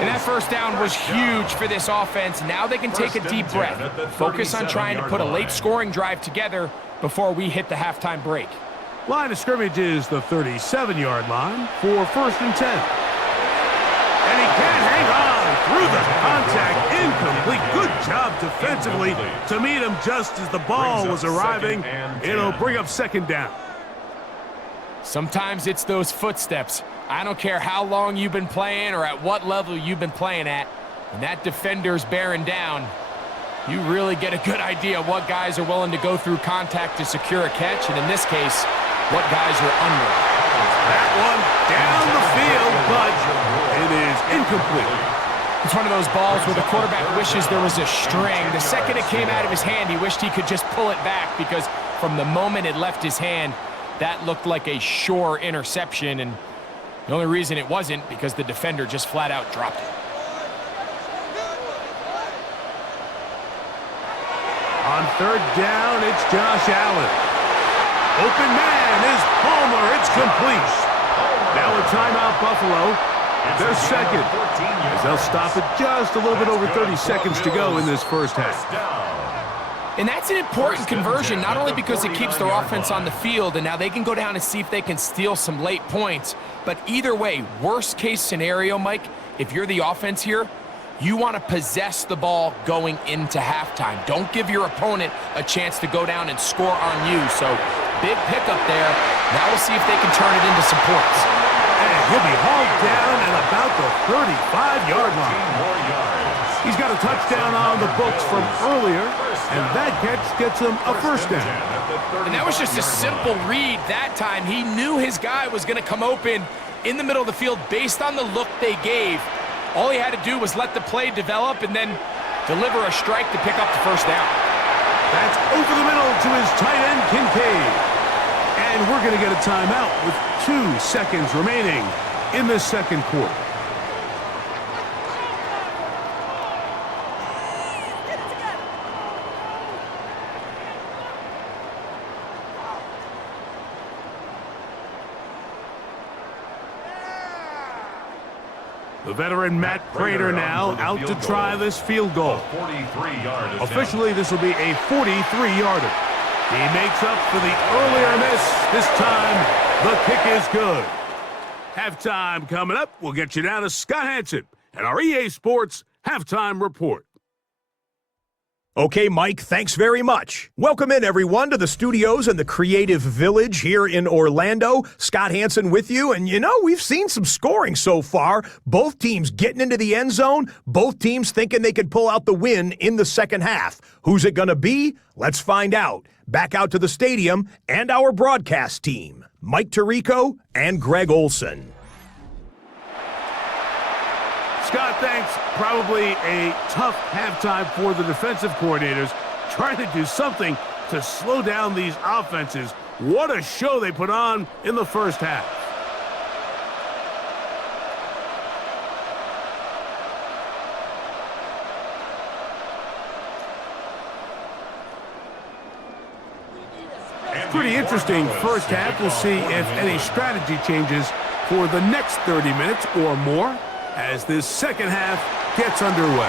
And that 1st down was huge for this offense. Now they can take a deep breath, focus on trying to put a late scoring drive together before we hit the halftime break. Line of scrimmage is the 37-yard line for 1st and 10. And he can't hang on through the contact. Incomplete. Good job defensively to meet him just as the ball was arriving. It'll bring up 2nd down. Sometimes it's those footsteps. I don't care how long you've been playing or at what level you've been playing at. When that defender's bearing down, you really get a good idea of what guys are willing to go through contact to secure a catch, and in this case, what guys are under. That one down the field, but it is incomplete. It's one of those balls where the quarterback wishes there was a string. The second it came out of his hand, he wished he could just pull it back, because from the moment it left his hand, that looked like a sure interception, and the only reason it wasn't because the defender just flat out dropped it. On 3rd down, it's Josh Allen. Open man is Palmer. It's complete. Now a timeout, Buffalo. They're 2nd, as they'll stop it just a little bit over 30 seconds to go in this 1st half. And that's an important conversion, not only because it keeps their offense on the field, and now they can go down and see if they can steal some late points, but either way, worst case scenario, Mike, if you're the offense here, you want to possess the ball going into halftime. Don't give your opponent a chance to go down and score on you. So big pickup there. Now we'll see if they can turn it into some points. And he'll be hauled down at about the 35-yard line. He's got a touchdown on the books from earlier, and that catch gets him a 1st down. And that was just a simple read that time. He knew his guy was going to come open in the middle of the field based on the look they gave. All he had to do was let the play develop and then deliver a strike to pick up the 1st down. That's over the middle to his tight end, Kincaid. And we're going to get a timeout with 2 seconds remaining in the 2nd quarter. The veteran Matt Prater now out to try this field goal. Officially, this will be a 43-yarder. He makes up for the earlier miss. This time, the kick is good. Halftime coming up. We'll get you down to Scott Hansen and our EA Sports Halftime Report. Okay, Mike, thanks very much. Welcome in, everyone, to the studios in the Creative Village here in Orlando. Scott Hansen with you, and we've seen some scoring so far. Both teams getting into the end zone, both teams thinking they could pull out the win in the second half. Who's it going to be? Let's find out. Back out to the stadium and our broadcast team, Mike Tirico and Greg Olson. Scott, thanks. Probably a tough halftime for the defensive coordinators, trying to do something to slow down these offenses. What a show they put on in the first half. Pretty interesting first half. We'll see if any strategy changes for the next 30 minutes or more as this second half gets underway.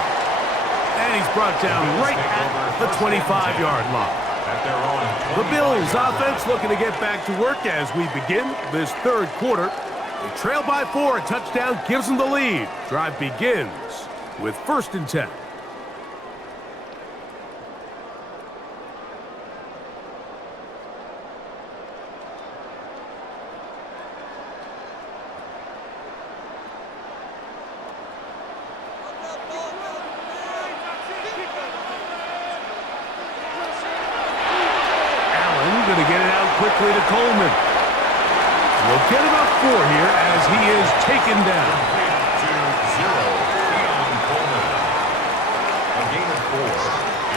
And he's brought down right at the 25-yard line. The Bills offense looking to get back to work as we begin this third quarter. They trail by 4. A touchdown gives them the lead. Drive begins with 1st and 10. Going to get it out quickly to Coleman. We'll get about 4 here as he is taken down. 2-0, Keon Coleman. A gain of 4.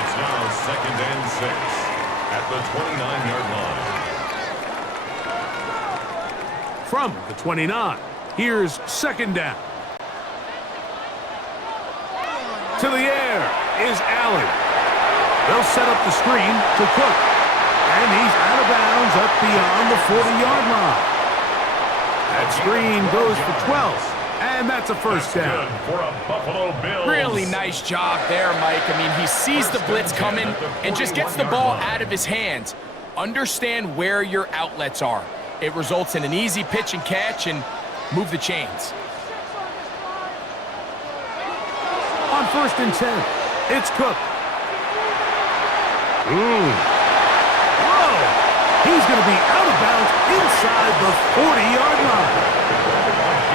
It's now 2nd and 6 at the 29-yard line. From the 29, here's 2nd down. To the air is Allen. They'll set up the screen to Cook. And he's out of bounds up beyond the 40-yard line. That screen goes for 12, and that's a first down. Good for a Buffalo Bills. Really nice job there, Mike. I mean, he sees the blitz coming and just gets the ball out of his hands. Understand where your outlets are. It results in an easy pitch and catch and move the chains. On 1st and 10, it's Cook. He's going to be out of bounds inside the 40-yard line.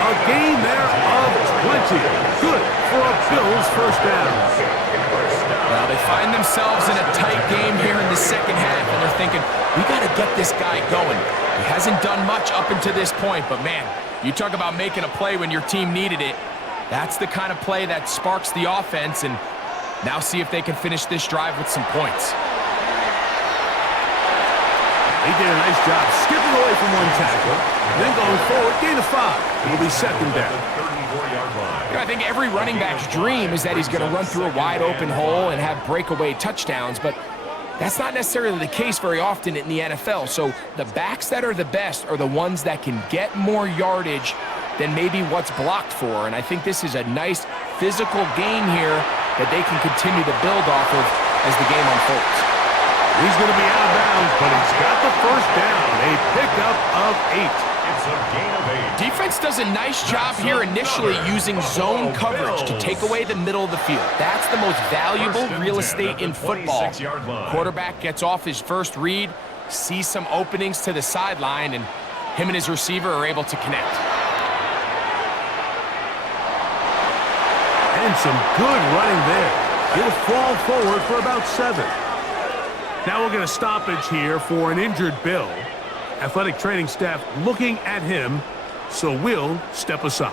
A gain there of 20. Good for a Bills first down. Well, they find themselves in a tight game here in the second half, and they're thinking, we got to get this guy going. He hasn't done much up until this point, but man, you talk about making a play when your team needed it. That's the kind of play that sparks the offense, and now see if they can finish this drive with some points. He did a nice job skipping away from one tackle, then going forward, gain of 5. It'll be 2nd down. I think every running back's dream is that he's going to run through a wide open hole and have breakaway touchdowns, but that's not necessarily the case very often in the NFL. So the backs that are the best are the ones that can get more yardage than maybe what's blocked for. And I think this is a nice physical gain here that they can continue to build off of as the game unfolds. He's going to be out of bounds, but he's got the first down. A pickup of 8. It's a gain of 8. Defense does a nice job here initially using zone coverage to take away the middle of the field. That's the most valuable real estate in football. Quarterback gets off his first read, sees some openings to the sideline, and him and his receiver are able to connect. And some good running there. He'll fall forward for about 7. Now we'll get a stoppage here for an injured Bill. Athletic training staff looking at him, so we'll step aside.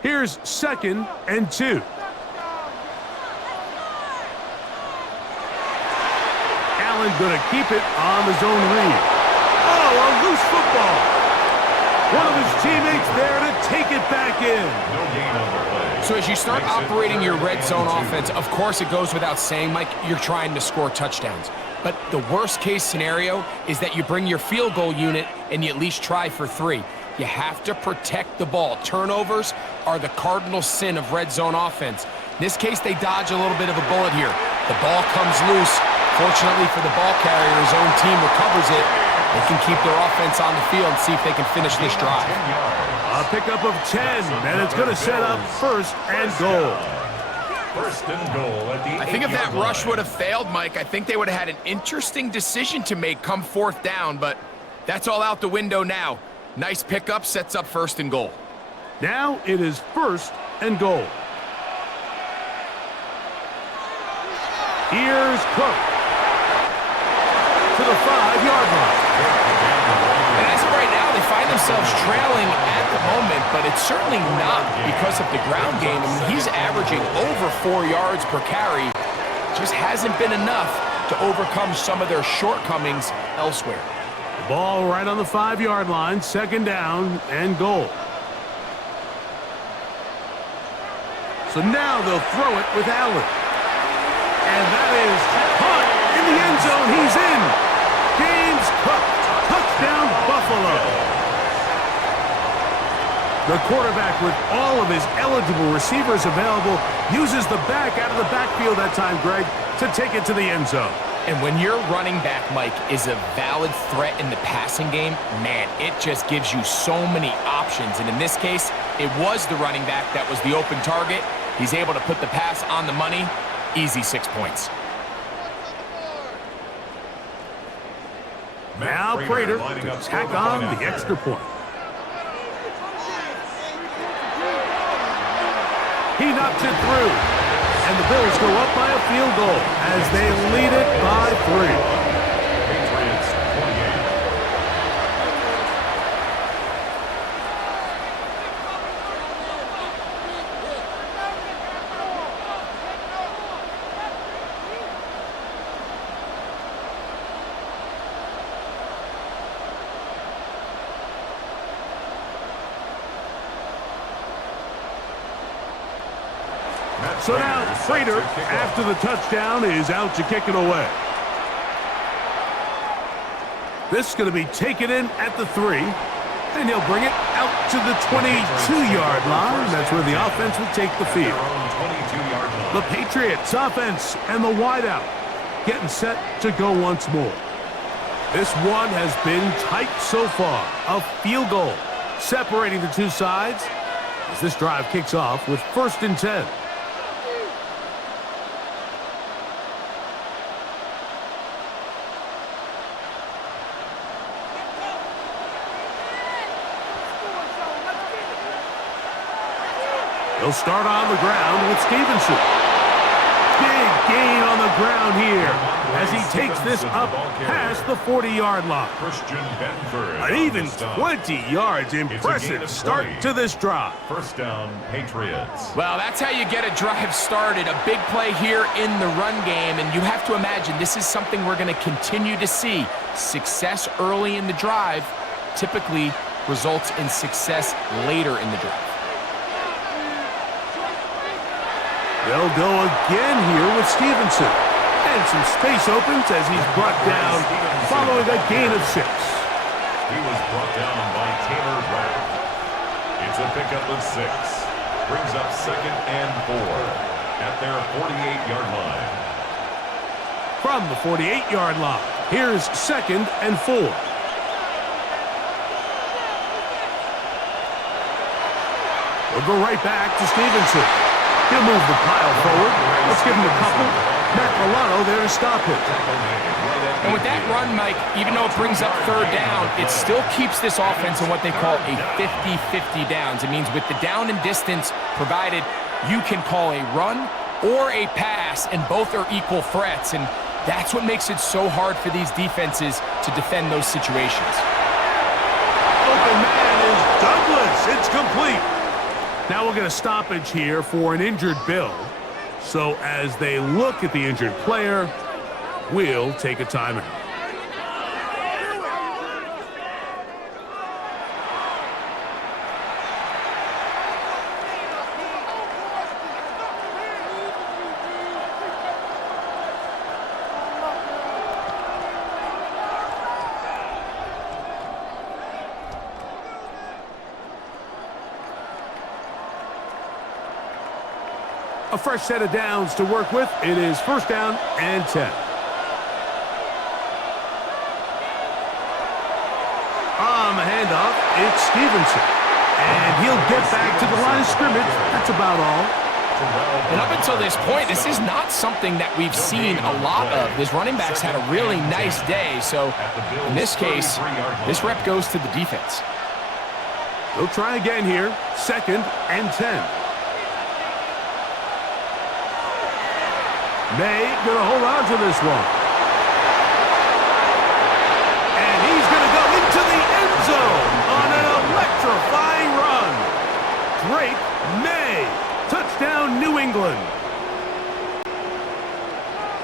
Here's 2nd and 2. Allen going to keep it on the zone read. Oh, a loose football. One of his teammates there to take it back in. No gain on the play. So as you start operating your red zone offense, of course it goes without saying, Mike, you're trying to score touchdowns. But the worst case scenario is that you bring your field goal unit and you at least try for 3. You have to protect the ball. Turnovers are the cardinal sin of red zone offense. In this case, they dodge a little bit of a bullet here. The ball comes loose. Fortunately for the ball carrier, his own team recovers it. They can keep their offense on the field and see if they can finish this drive. A pickup of 10, and it's going to set up first and goal. First and goal at the 8-yard line. I think if that rush would have failed, Mike, I think they would have had an interesting decision to make come 4th down, but that's all out the window now. Nice pickup, sets up first and goal. Now it is first and goal. Here's Cook to the 5-yard line. And as of right now, they find themselves trailing at the moment, but it's certainly not because of the ground game. I mean, he's averaging over 4 yards per carry. Just hasn't been enough to overcome some of their shortcomings elsewhere. The ball right on the 5-yard line, second down and goal. So now they'll throw it with Allen. And that is caught in the end zone. He's in. James Cook, touchdown Buffalo. The quarterback, with all of his eligible receivers available, uses the back out of the backfield that time, Greg, to take it to the end zone. And when your running back, Mike, is a valid threat in the passing game, man, it just gives you so many options. And in this case, it was the running back that was the open target. He's able to put the pass on the money. Easy 6 points. Now Prater to tack on the extra point. He knocks it through. And the Bills go up by a field goal as they lead it by 3. Patriots 28. So now Prater, after the touchdown, is out to kick it away. This is going to be taken in at the 3, and he'll bring it out to the 22-yard line. That's where the offense will take the field. The Patriots offense and the wideout getting set to go once more. This one has been tight so far. A field goal separating the two sides as this drive kicks off with first and 10. He'll start on the ground with Stevenson. Big gain on the ground here as he takes this up past the 40-yard line. An even 20 yards. Impressive start to this drive. First down, Patriots. Well, that's how you get a drive started. A big play here in the run game, and you have to imagine this is something we're going to continue to see. Success early in the drive typically results in success later in the drive. They'll go again here with Stevenson. And some space opens as he's brought down following a gain of 6. He was brought down by Taylor Rapp. It's a pickup of 6. Brings up second and 4 at their 48-yard line. From the 48-yard line, here's second and 4. We'll go right back to Stevenson. He'll move the pile forward. Let's give him a couple. Matt Milano there to stop it. And with that run, Mike, even though it brings up third down, it still keeps this offense in what they call a 50-50 downs. It means with the down and distance provided, you can call a run or a pass, and both are equal threats. And that's what makes it so hard for these defenses to defend those situations. Open man is Douglas. It's complete. Now we'll get a stoppage here for an injured Bill. So as they look at the injured player, we'll take a timeout. A fresh set of downs to work with. It is first down and 10. On the handoff, it's Stevenson. And he'll get back to the line of scrimmage. That's about all. And up until this point, this is not something that we've seen a lot of. This running back's had a really nice day, so in this case, this rep goes to the defense. They'll try again here, second and 10. May gonna hold on to this one. And he's gonna go into the end zone on an electrifying run. Drake May. Touchdown, New England.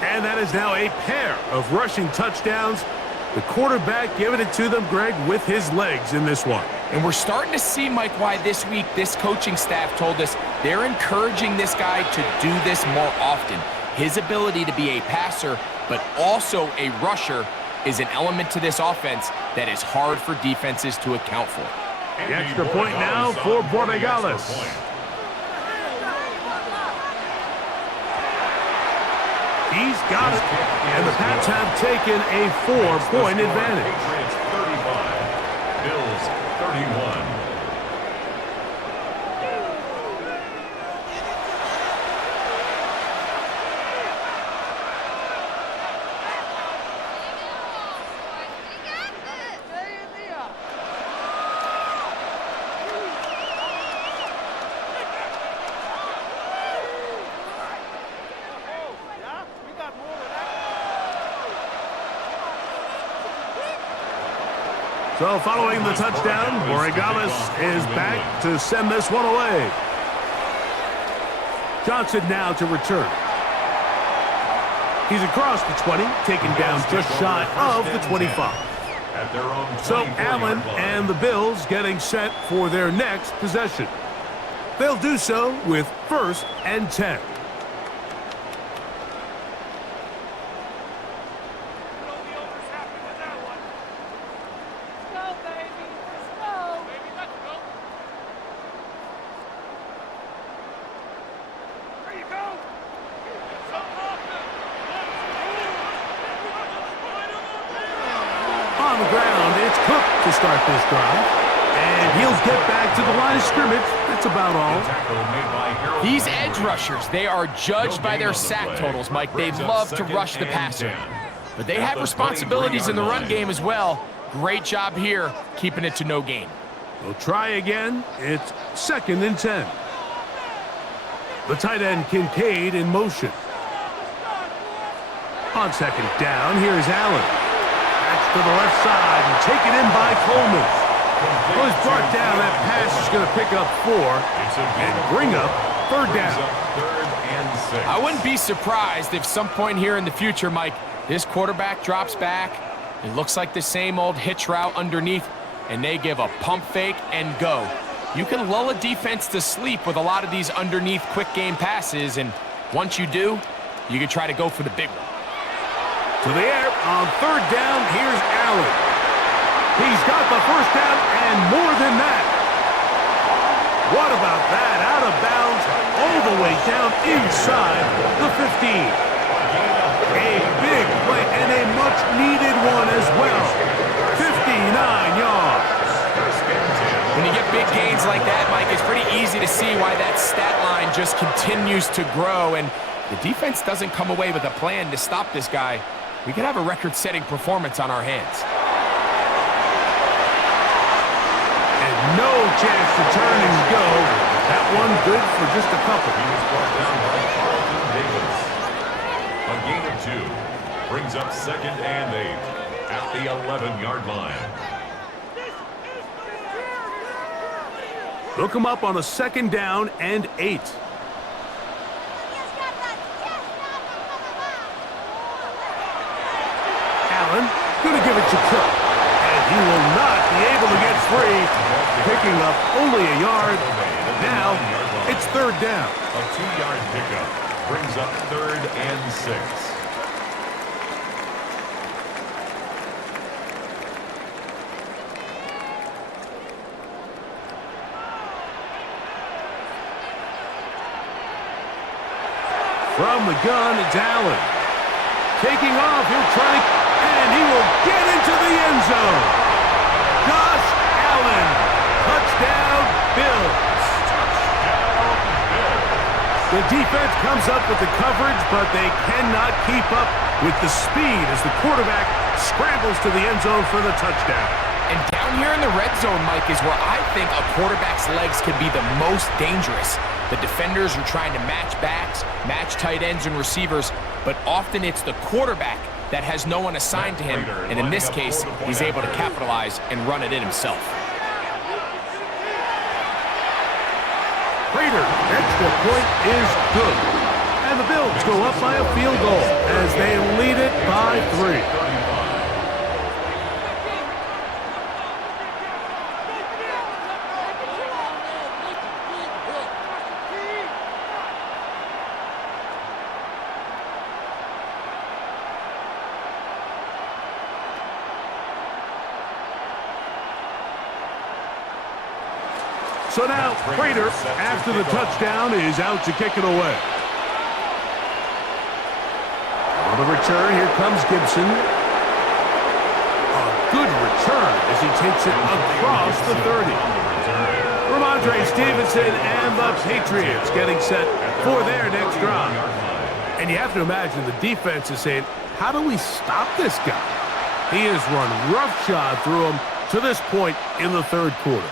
And that is now a pair of rushing touchdowns. The quarterback giving it to them, Greg, with his legs in this one. And we're starting to see, Mike, why this week this coaching staff told us they're encouraging this guy to do this more often. His ability to be a passer, but also a rusher, is an element to this offense that is hard for defenses to account for. The extra point now for Borregales. He's got it, and the Pats have taken a 4-point advantage. Patriots 35, Bills 31. So following the touchdown, Borregales is back to send this one away. Johnson now to return. He's across the 20, taken down just shy of the 25. So Allen and the Bills getting set for their next possession. They'll do so with first and 10. On the ground, it's Cook to start this drive. And he'll get back to the line of scrimmage. That's about all. These edge rushers, they are judged by their sack totals, Mike. They love to rush the passer. But they have responsibilities in the run game as well. Great job here, keeping it to no gain. We'll try again. It's second and 10. The tight end Kincaid in motion. On second down, here's Allen. That's to the left side and taken in by Coleman. Well, he's brought down. That pass is going to pick up 4 and bring up third down. I wouldn't be surprised if some point here in the future, Mike, this quarterback drops back. It looks like the same old hitch route underneath, and they give a pump fake and go. You can lull a defense to sleep with a lot of these underneath quick game passes, and once you do, you can try to go for the big one. To the air on third down, here's Allen. He's got the first down and more than that. What about that? Out of bounds all the way down inside the 15. A big play and a much-needed one as well. 59 yards. When you get big gains like that, Mike, it's pretty easy to see why that stat line just continues to grow, and the defense doesn't come away with a plan to stop this guy. We could have a record-setting performance on our hands. And no chance to turn and go. That one good for just a couple. He was brought down by Carlton Davis. A gain of 2 brings up second and 8 at the 11-yard line. Look him up on a second down and 8. Allen going to give it to Cook. And he will not be able to get free. Picking up only a yard. Now it's third down. A 2-yard pickup brings up third and 6. From the gun, it's Allen. Taking off, he'll try to, and he will get into the end zone. Josh Allen, touchdown Bills. The defense comes up with the coverage, but they cannot keep up with the speed as the quarterback scrambles to the end zone for the touchdown. And down here in the red zone, Mike, is where I think a quarterback's legs can be the most dangerous. The defenders are trying to match backs, match tight ends and receivers, but often it's the quarterback that has no one assigned to him, and in this case, he's able to capitalize and run it in himself. Prater, extra point is good. And the Bills go up by a field goal as they lead it by 3. So now, Prater, after the touchdown, is out to kick it away. On the return, here comes Gibson. A good return as he takes it across the 30. Ramondre Stevenson and the Patriots getting set for their next drive. And you have to imagine the defense is saying, how do we stop this guy? He has run roughshod through him to this point in the third quarter.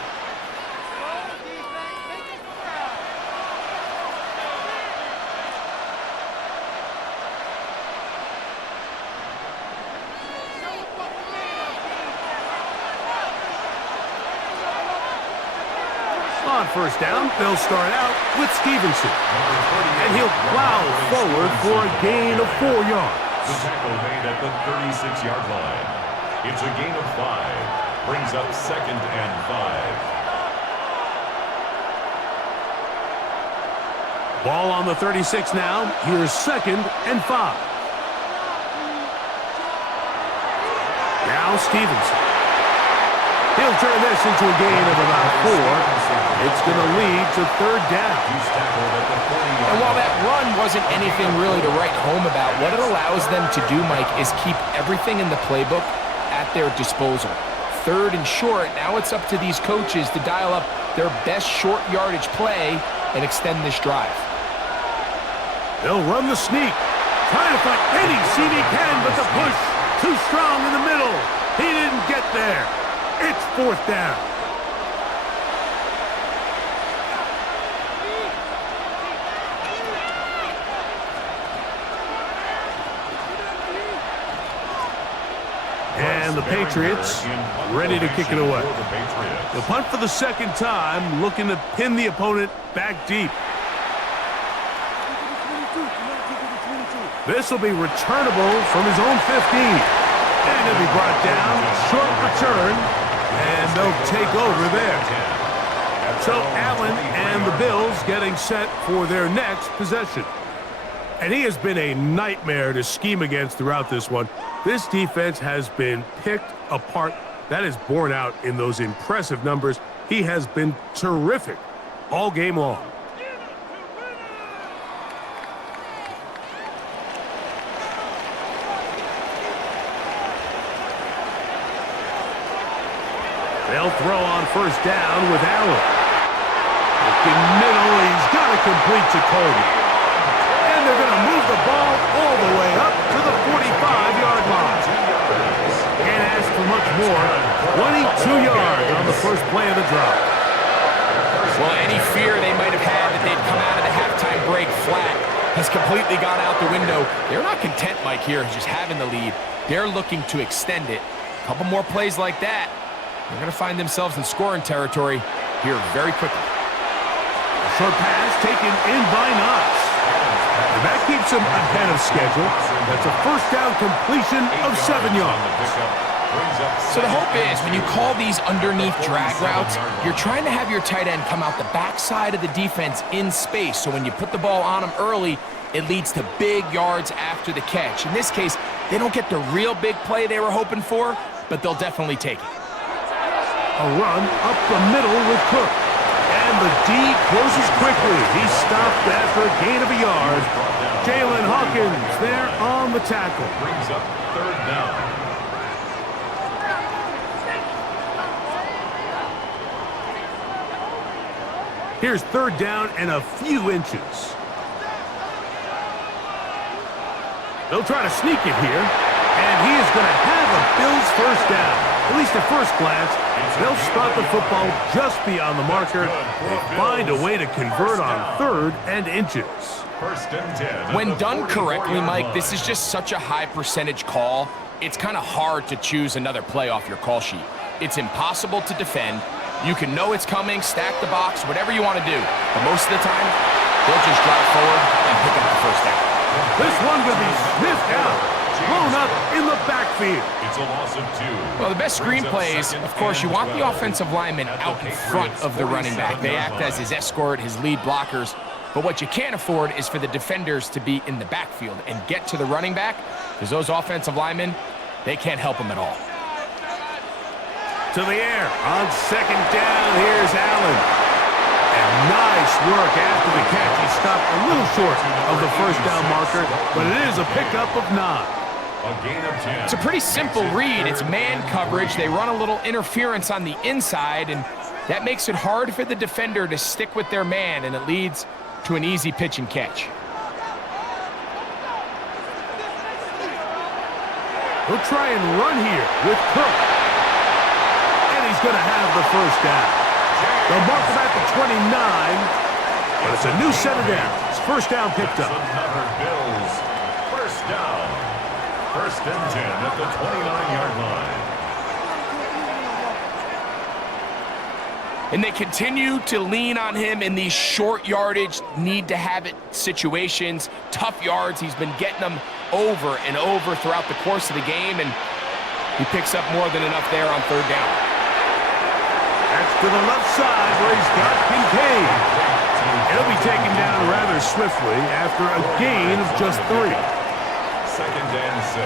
On first down, they'll start out with Stevenson. And he'll plow forward for a gain of 4 yards. The tackle made at the 36-yard line. It's a gain of 5. Brings up 2nd and 5. Ball on the 36 now. Here's 2nd and 5. Now Stevenson. He'll turn this into a gain of about 4. It's going to lead to 3rd down. And while that run wasn't anything really to write home about, what it allows them to do, Mike, is keep everything in the playbook at their disposal. 3rd and short, now it's up to these coaches to dial up their best short yardage play and extend this drive. They'll run the sneak. Trying to find any seam he can, but the push too strong in the middle. He didn't get there. It's 4th down. And the Patriots ready to kick it away. The punt for the 2nd time, looking to pin the opponent back deep. This will be returnable from his own 15. And he'll be brought down, short return, and they'll take over there. So Allen and the Bills getting set for their next possession. And he has been a nightmare to scheme against throughout this one. This defense has been picked apart. That is borne out in those impressive numbers. He has been terrific all game long. They'll throw on first down with Allen. Looking middle, he's got to complete to Colby. And they're going to move the ball all the way up to the 45-yard line. Can't ask for much more. 22 yards on the first play of the drive. Well, any fear they might have had that they'd come out of the halftime break flat has completely gone out the window. They're not content, Mike, here, just having the lead. They're looking to extend it. A couple more plays like that, they're going to find themselves in scoring territory here very quickly. A short pass taken in by Knox. And that keeps him ahead of schedule. That's a first down completion of 7 yards. So the hope is when you call these underneath drag routes, you're trying to have your tight end come out the backside of the defense in space. So when you put the ball on him early, it leads to big yards after the catch. In this case, they don't get the real big play they were hoping for, but they'll definitely take it. A run up the middle with Cook. And the D closes quickly. He stopped after a gain of a yard. Jalen Hawkins there on the tackle. Brings up third down. Here's third down and a few inches. They'll try to sneak it here, and he is going to have a Bills first down. At least at first glance, they'll start the football just beyond the marker. They find a way to convert on third and inches. First and 10. When done correctly, Mike, this is just such a high percentage call. It's kind of hard to choose another play off your call sheet. It's impossible to defend. You can know it's coming, stack the box, whatever you want to do. But most of the time, they'll just drive forward and pick up the first down. This one will be sniffed out, blown up in the backfield. It's a loss of 2. Well, the best screenplays, of course, you want the offensive lineman out in front of the running back. They act as his escort, his lead blockers. But what you can't afford is for the defenders to be in the backfield and get to the running back, because those offensive linemen, they can't help him at all. To the air on second down. Here's Allen. And nice work after the catch. He stopped a little short of the first down marker, but it is a pickup of 9. A gain of 10. It's a pretty simple read. It's man coverage. They run a little interference on the inside, and that makes it hard for the defender to stick with their man, and it leads to an easy pitch and catch. He'll try and run here with Cook. And he's going to have the first down. They'll mark him at the 29, but it's a new set of downs. First down picked up. Another Bills first down. First and 10 at the 29-yard line. And they continue to lean on him in these short yardage, need-to-have-it situations, tough yards. He's been getting them over and over throughout the course of the game, and he picks up more than enough there on third down. That's to the left side where he's got Kincaid. He'll be taken down rather swiftly after a gain of just 3. Second and 6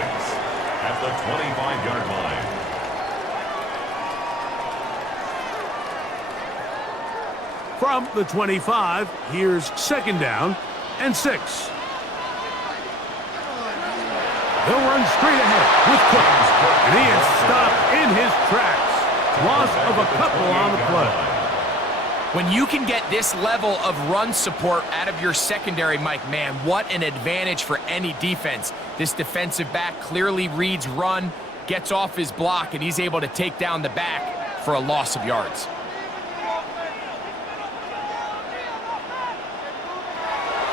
at the 25-yard line. From the 25, here's second down and 6. They'll run straight ahead with Cook, and he is stopped in his tracks. Loss of a couple on the play. When you can get this level of run support out of your secondary, Mike, man, what an advantage for any defense. This defensive back clearly reads run, gets off his block, and he's able to take down the back for a loss of yards.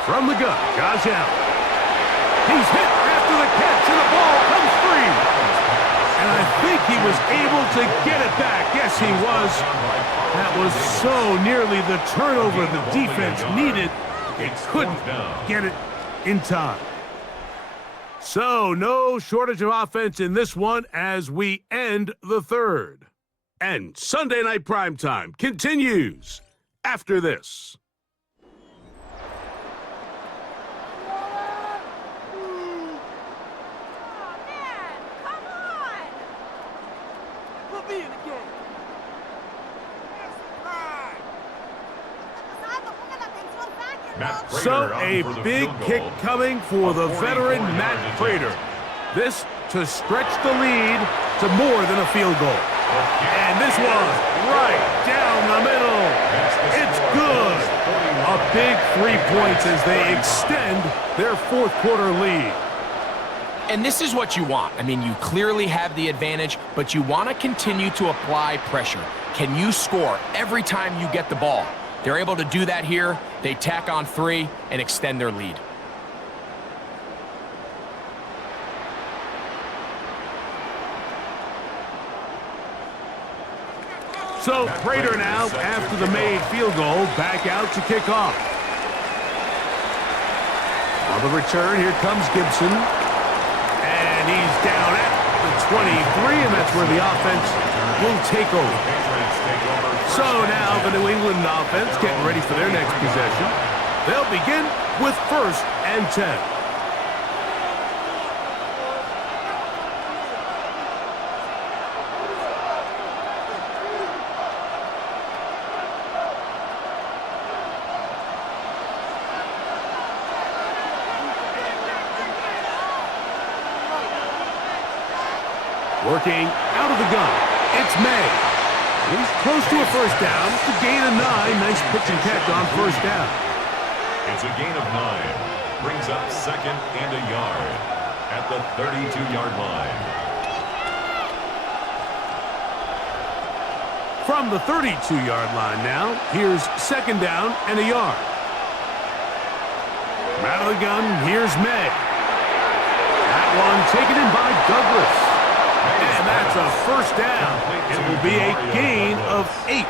From the gun, Josh Allen. He's hit after the catch, and the ball comes free. And I think he was able to get it back. Yes, he was. That was so nearly the turnover the defense needed. They couldn't get it in time. So, no shortage of offense in this one as we end the third. And Sunday Night Primetime continues after this. So a big kick coming for the veteran Matt Prater. This to stretch the lead to more than a field goal. And this one right down the middle. It's good. A big 3 points as they extend their fourth quarter lead. And this is what you want. I mean, you clearly have the advantage, but you want to continue to apply pressure. Can you score every time you get the ball? They're able to do that here. They tack on 3 and extend their lead. So Prater now, after the made field goal, back out to kick off. On the return, here comes Gibson. And he's down at the 23, and that's where the offense will take over. So now the New England offense getting ready for their next possession. They'll begin with first and 10. Working out of the gun, it's May. He's close to a first down. It's a gain of 9. Nice pitch and catch on first down. It's a gain of 9. Brings up 2nd and a yard at the 32-yard line. From the 32-yard line now, here's 2nd down and a yard. From out of the gun, here's May. That one taken in by Douglas. And that's a first down. It will be a gain of 8.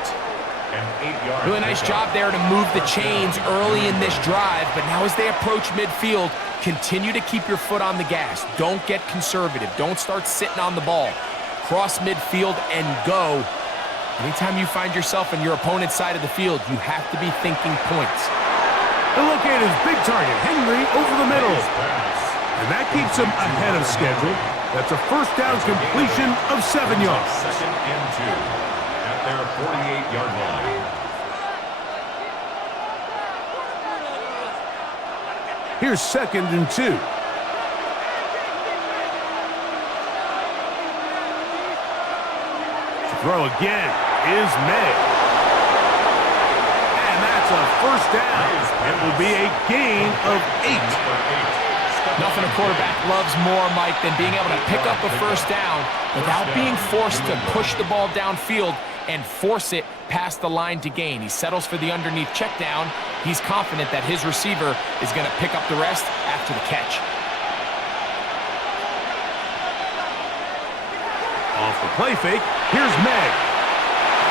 Really nice job there to move the chains early in this drive, but now as they approach midfield, continue to keep your foot on the gas. Don't get conservative. Don't start sitting on the ball. Cross midfield and go. Anytime you find yourself on your opponent's side of the field, you have to be thinking points. The look at his big target, Henry, over the middle. And that keeps him ahead of schedule. That's a first down completion of 7 yards. 2nd and 2 at their 48-yard line. Here's 2nd and 2. To throw again is May. And that's a first down. It will be a gain of 8. Nothing a quarterback loves more, Mike, than being able to pick up a first down without being forced to push the ball downfield and force it past the line to gain. He settles for the underneath check down. He's confident that his receiver is going to pick up the rest after the catch. Off the play fake, here's May.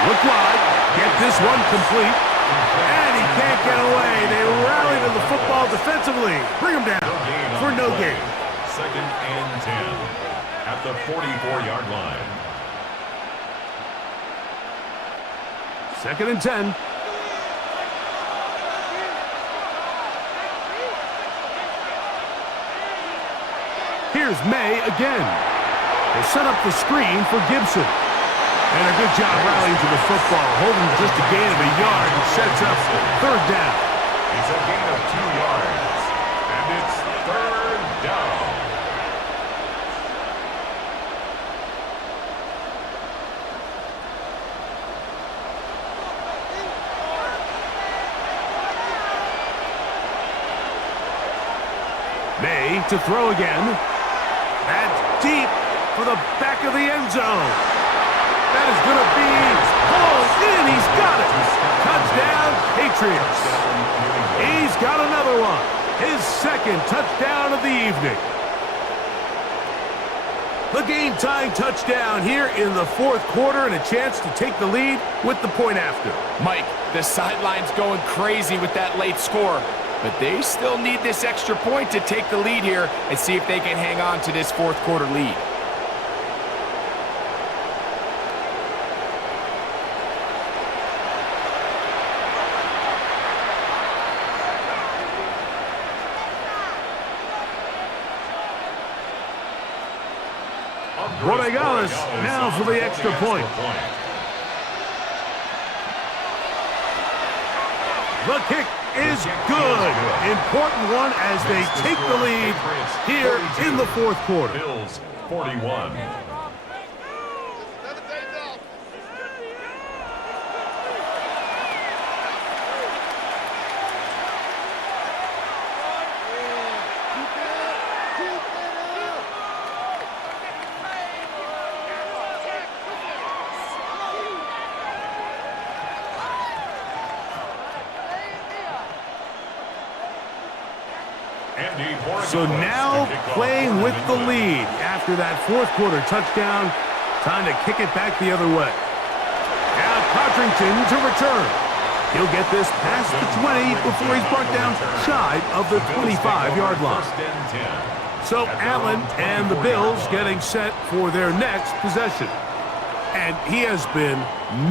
Look wide, get this one complete. And he can't get away. They rally to the football defensively. Bring him down for no gain. 2nd and 10 at the 44-yard line. 2nd and 10. Here's May again. They set up the screen for Gibson. And a good job rallying to the football, holding just a gain of a yard and sets up 3rd down. It's a gain of 2 yards, and it's 3rd down. May to throw again. That's deep for the back of the end zone. That is going to be hauled in. He's got it. Touchdown, Patriots. He's got another one. His 2nd touchdown of the evening. The game-tying touchdown here in the 4th quarter and a chance to take the lead with the point after. Mike, the sideline's going crazy with that late score, but they still need this extra point to take the lead here and see if they can hang on to this 4th quarter lead. Rodriguez now for the extra point. The kick is good. Important one as they take the lead here in the 4th quarter. Bills 41. So now playing with the lead after that 4th quarter touchdown. Time to kick it back the other way. Now Codrington to return. He'll get this past the 20 before he's brought down shy of the 25-yard line. So Allen and the Bills getting set for their next possession. And he has been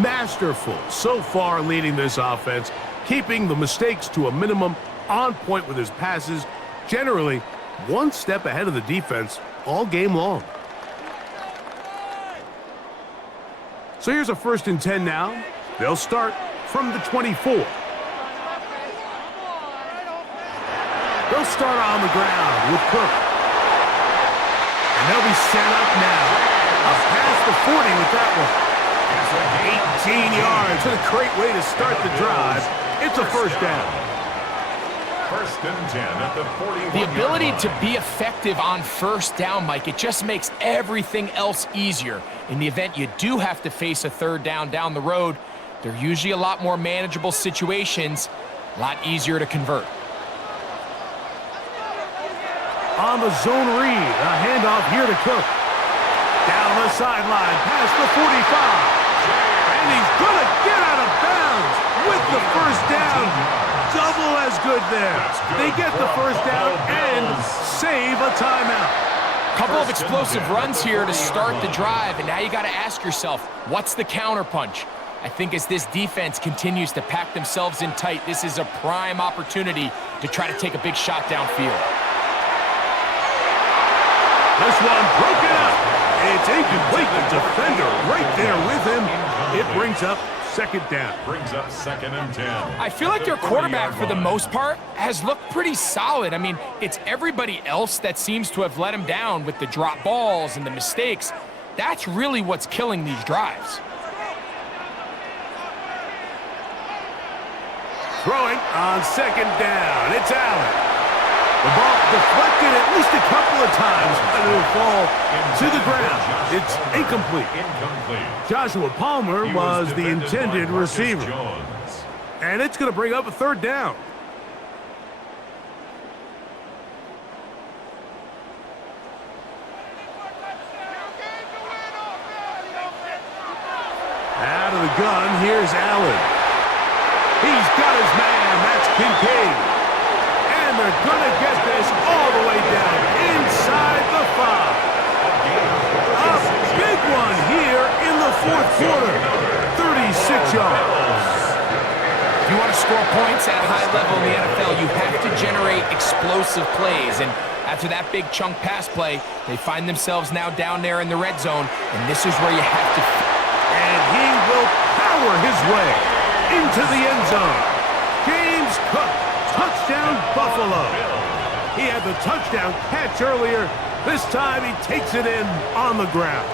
masterful so far leading this offense, keeping the mistakes to a minimum, on point with his passes, generally one step ahead of the defense all game long. So here's a 1st and 10 now. They'll start from the 24. They'll start on the ground with Cook. And they'll be set up now. Up past the 40 with that one. 18 yards. What a great way to start the drive. It's a first down. First and 10 at the 41. The ability to be effective on first down, Mike, it just makes everything else easier. In the event you do have to face a third down the road, they're usually a lot more manageable situations, a lot easier to convert. On the zone read, a handoff here to Cook. Down the sideline, past the 45. And he's going to get out of bounds with the first down. Double as good there. They get the first down and save a timeout. Couple of explosive runs here to start the drive, and now you got to ask yourself, what's the counterpunch? I think as this defense continues to pack themselves in tight, this is a prime opportunity to try to take a big shot downfield. This one broken up. It's incomplete. The defender right there with him. It brings up second down. Brings up second and 10. I feel like their quarterback, for the most part, has looked pretty solid. I mean, it's everybody else that seems to have let him down with the drop balls and the mistakes. That's really what's killing these drives. Throwing on second down. It's Allen. The ball deflected at least a couple of times, and it will fall to the ground. It's incomplete. Joshua Palmer was the intended receiver. And it's going to bring up a third down. Out of the gun, here's Allen. He's got his man. That's Kincaid. And they're going to get this all the way down inside the 5. A big one here in the fourth quarter. 36 yards. If you want to score points at a high level in the NFL, you have to generate explosive plays. And after that big chunk pass play, they find themselves now down there in the red zone, and this is where you have to... And he will power his way into the end zone. James Cook, touchdown Buffalo. He had the touchdown catch earlier. This time he takes it in on the ground.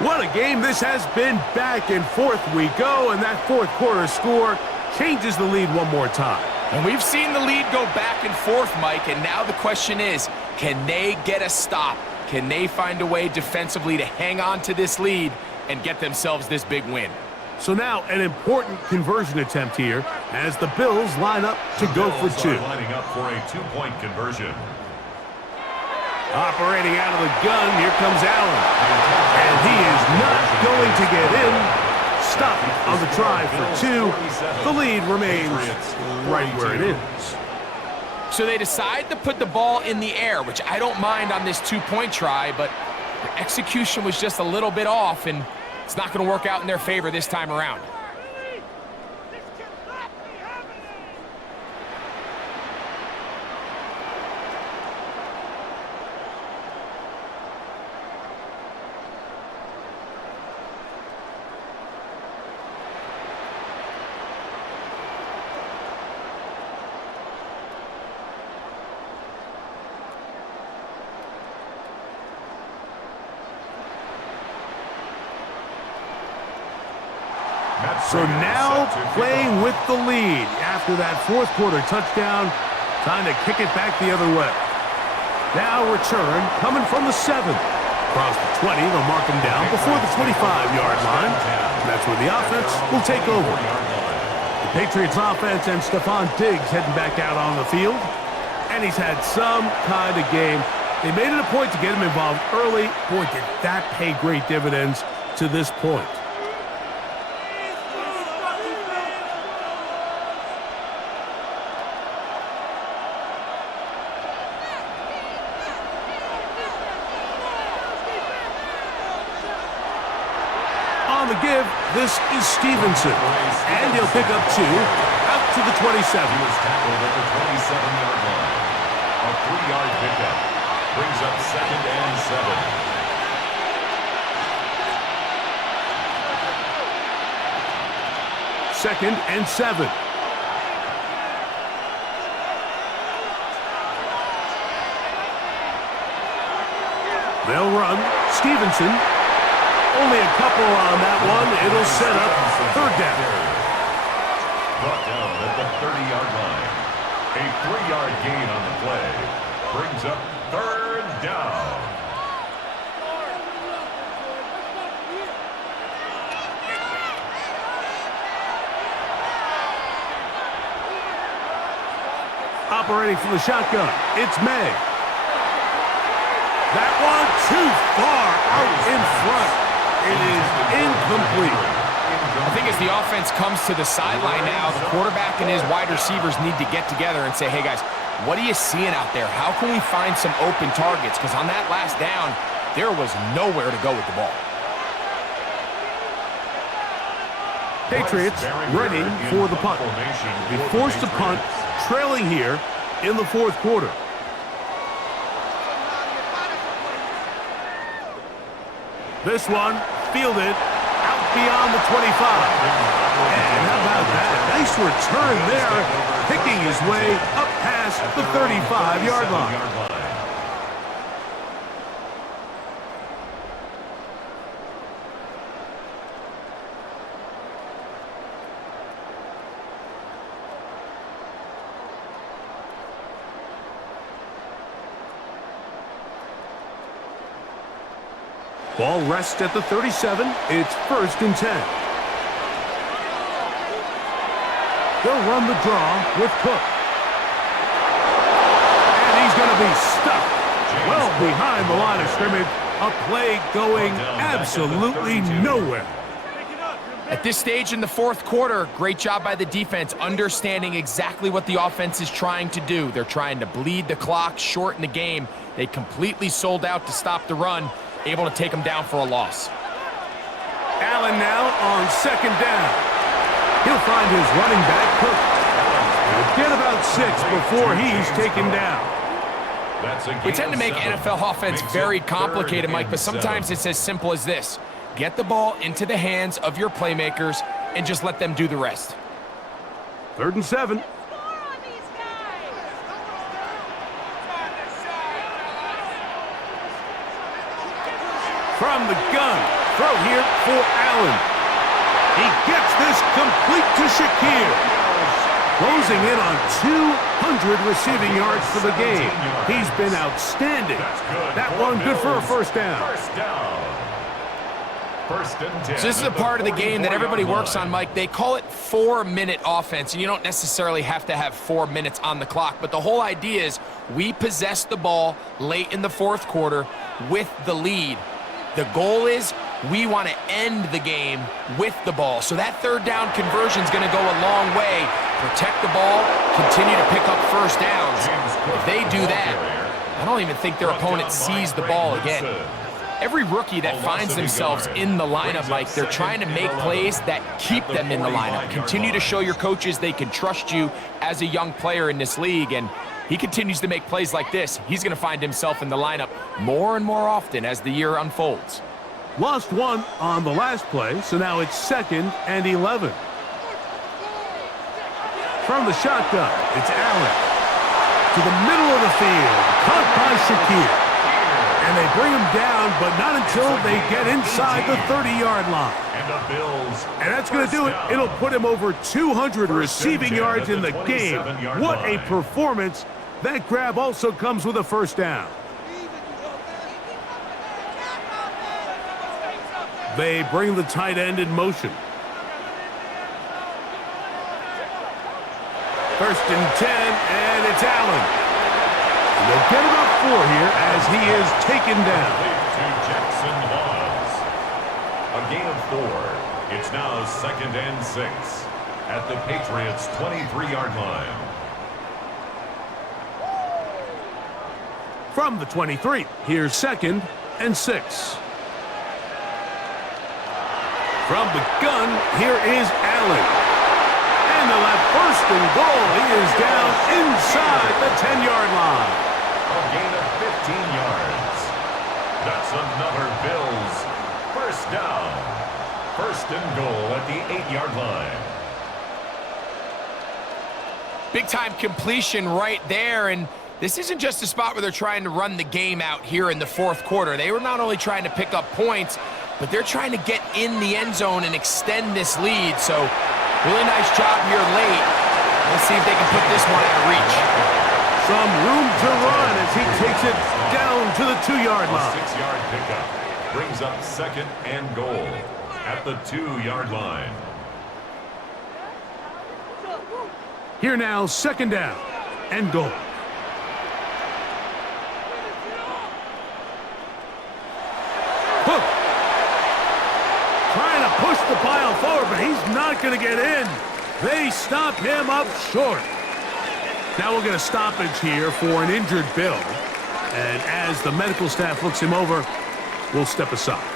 What a game this has been. Back and forth we go, and that fourth quarter score changes the lead one more time. And we've seen the lead go back and forth, Mike, and now the question is, can they get a stop? Can they find a way defensively to hang on to this lead and get themselves this big win? So now an important conversion attempt here as the Bills line up to go for two. Lining up for a two-point conversion. Operating out of the gun, here comes Allen. And he is not going to get in. Stop on the try for two. The lead remains right where it is. So they decide to put the ball in the air, which I don't mind on this two-point try, but the execution was just a little bit off, and it's not going to work out in their favor this time around. So now playing with the lead after that fourth quarter touchdown, time to kick it back the other way. Now return coming from the 7. Across the 20, they'll mark him down before the 25-yard line. And that's where the offense will take over. The Patriots offense and Stephon Diggs heading back out on the field. And he's had some kind of game. They made it a point to get him involved early. Boy, did that pay great dividends to this point. On the give, this is Stevenson. And he'll pick up 2 out to the 27. He was tackled at the 27-yard line. A 3-yard pickup brings up second and 7. Second and 7. They'll run. Stevenson. Only a couple on that one. It'll set up third down. Brought down at the 30-yard line. A 3-yard gain on the play brings up third down. Operating from the shotgun, it's May. That one too far out in front. It is incomplete. I think as the offense comes to the sideline now, the quarterback and his wide receivers need to get together and say, hey guys, what are you seeing out there? How can we find some open targets? Because on that last down, there was nowhere to go with the ball. Patriots ready for the punt. They forced to punt, trailing here in the fourth quarter. This one fielded out beyond the 25. And how about that? Nice return there, picking his way up past the 35-yard line. Ball rests at the 37. It's 1st and 10. They'll run the draw with Cook. And he's going to be stuck well behind the line of scrimmage. A play going absolutely nowhere. At this stage in the fourth quarter, great job by the defense, understanding exactly what the offense is trying to do. They're trying to bleed the clock, shorten the game. They completely sold out to stop the run, able to take them down for a loss. Allen now on 2nd down. He'll find his running back, Cook. He'll get about 6 before he's taken down. We tend to make NFL offense very complicated, Mike, but sometimes it's as simple as this. Get the ball into the hands of your playmakers and just let them do the rest. 3rd and 7. From the gun, throw here for Allen. He gets this complete to Shakir. Closing in on 200 receiving yards for the game. He's been outstanding. That one good for a first down. So this is a part of the game that everybody works on, Mike. They call it 4-minute offense, and you don't necessarily have to have 4 minutes on the clock. But the whole idea is we possess the ball late in the fourth quarter with the lead. The goal is we want to end the game with the ball. So that third down conversion is going to go a long way. Protect the ball, continue to pick up first downs. If they do that, I don't even think their opponent sees the ball again. Every rookie that finds themselves in the lineup, Mike, they're trying to make plays that keep them in the lineup. Continue to show your coaches they can trust you as a young player in this league, and he continues to make plays like this. He's going to find himself in the lineup more and more often as the year unfolds. Lost one on the last play, so now it's 2nd and 11. From the shotgun, it's Allen. To the middle of the field, caught by Shakir. And they bring him down, but not until they get inside the 30-yard line. And that's going to do it. It'll put him over 200 receiving yards in the game. What a performance. That grab also comes with a first down. They bring the tight end in motion. 1st and 10, and it's Allen. And they'll get about 4 here as he is taken down. A gain of 4. It's now 2nd and 6 at the Patriots' 23-yard line. From the 23, here's 2nd and 6. From the gun, here is Allen. And they'll have 1st and goal. He is down inside the 10-yard line. A gain of 15 yards. That's another Bills first down. 1st and goal at the 8-yard line. Big-time completion right there, and This isn't just a spot where they're trying to run the game out here in the fourth quarter. They were not only trying to pick up points, but they're trying to get in the end zone and extend this lead. So really nice job here late. Let's see if they can put this one out of reach. Some room to run as he takes it down to the 2-yard line. 6-yard pickup brings up 2nd and goal at the 2-yard line. Here now, 2nd down and goal. Hook. Trying to push the pile forward, but he's not going to get in. They stop him up short. Now we'll get a stoppage here for an injured Bill. And as the medical staff looks him over, we'll step aside.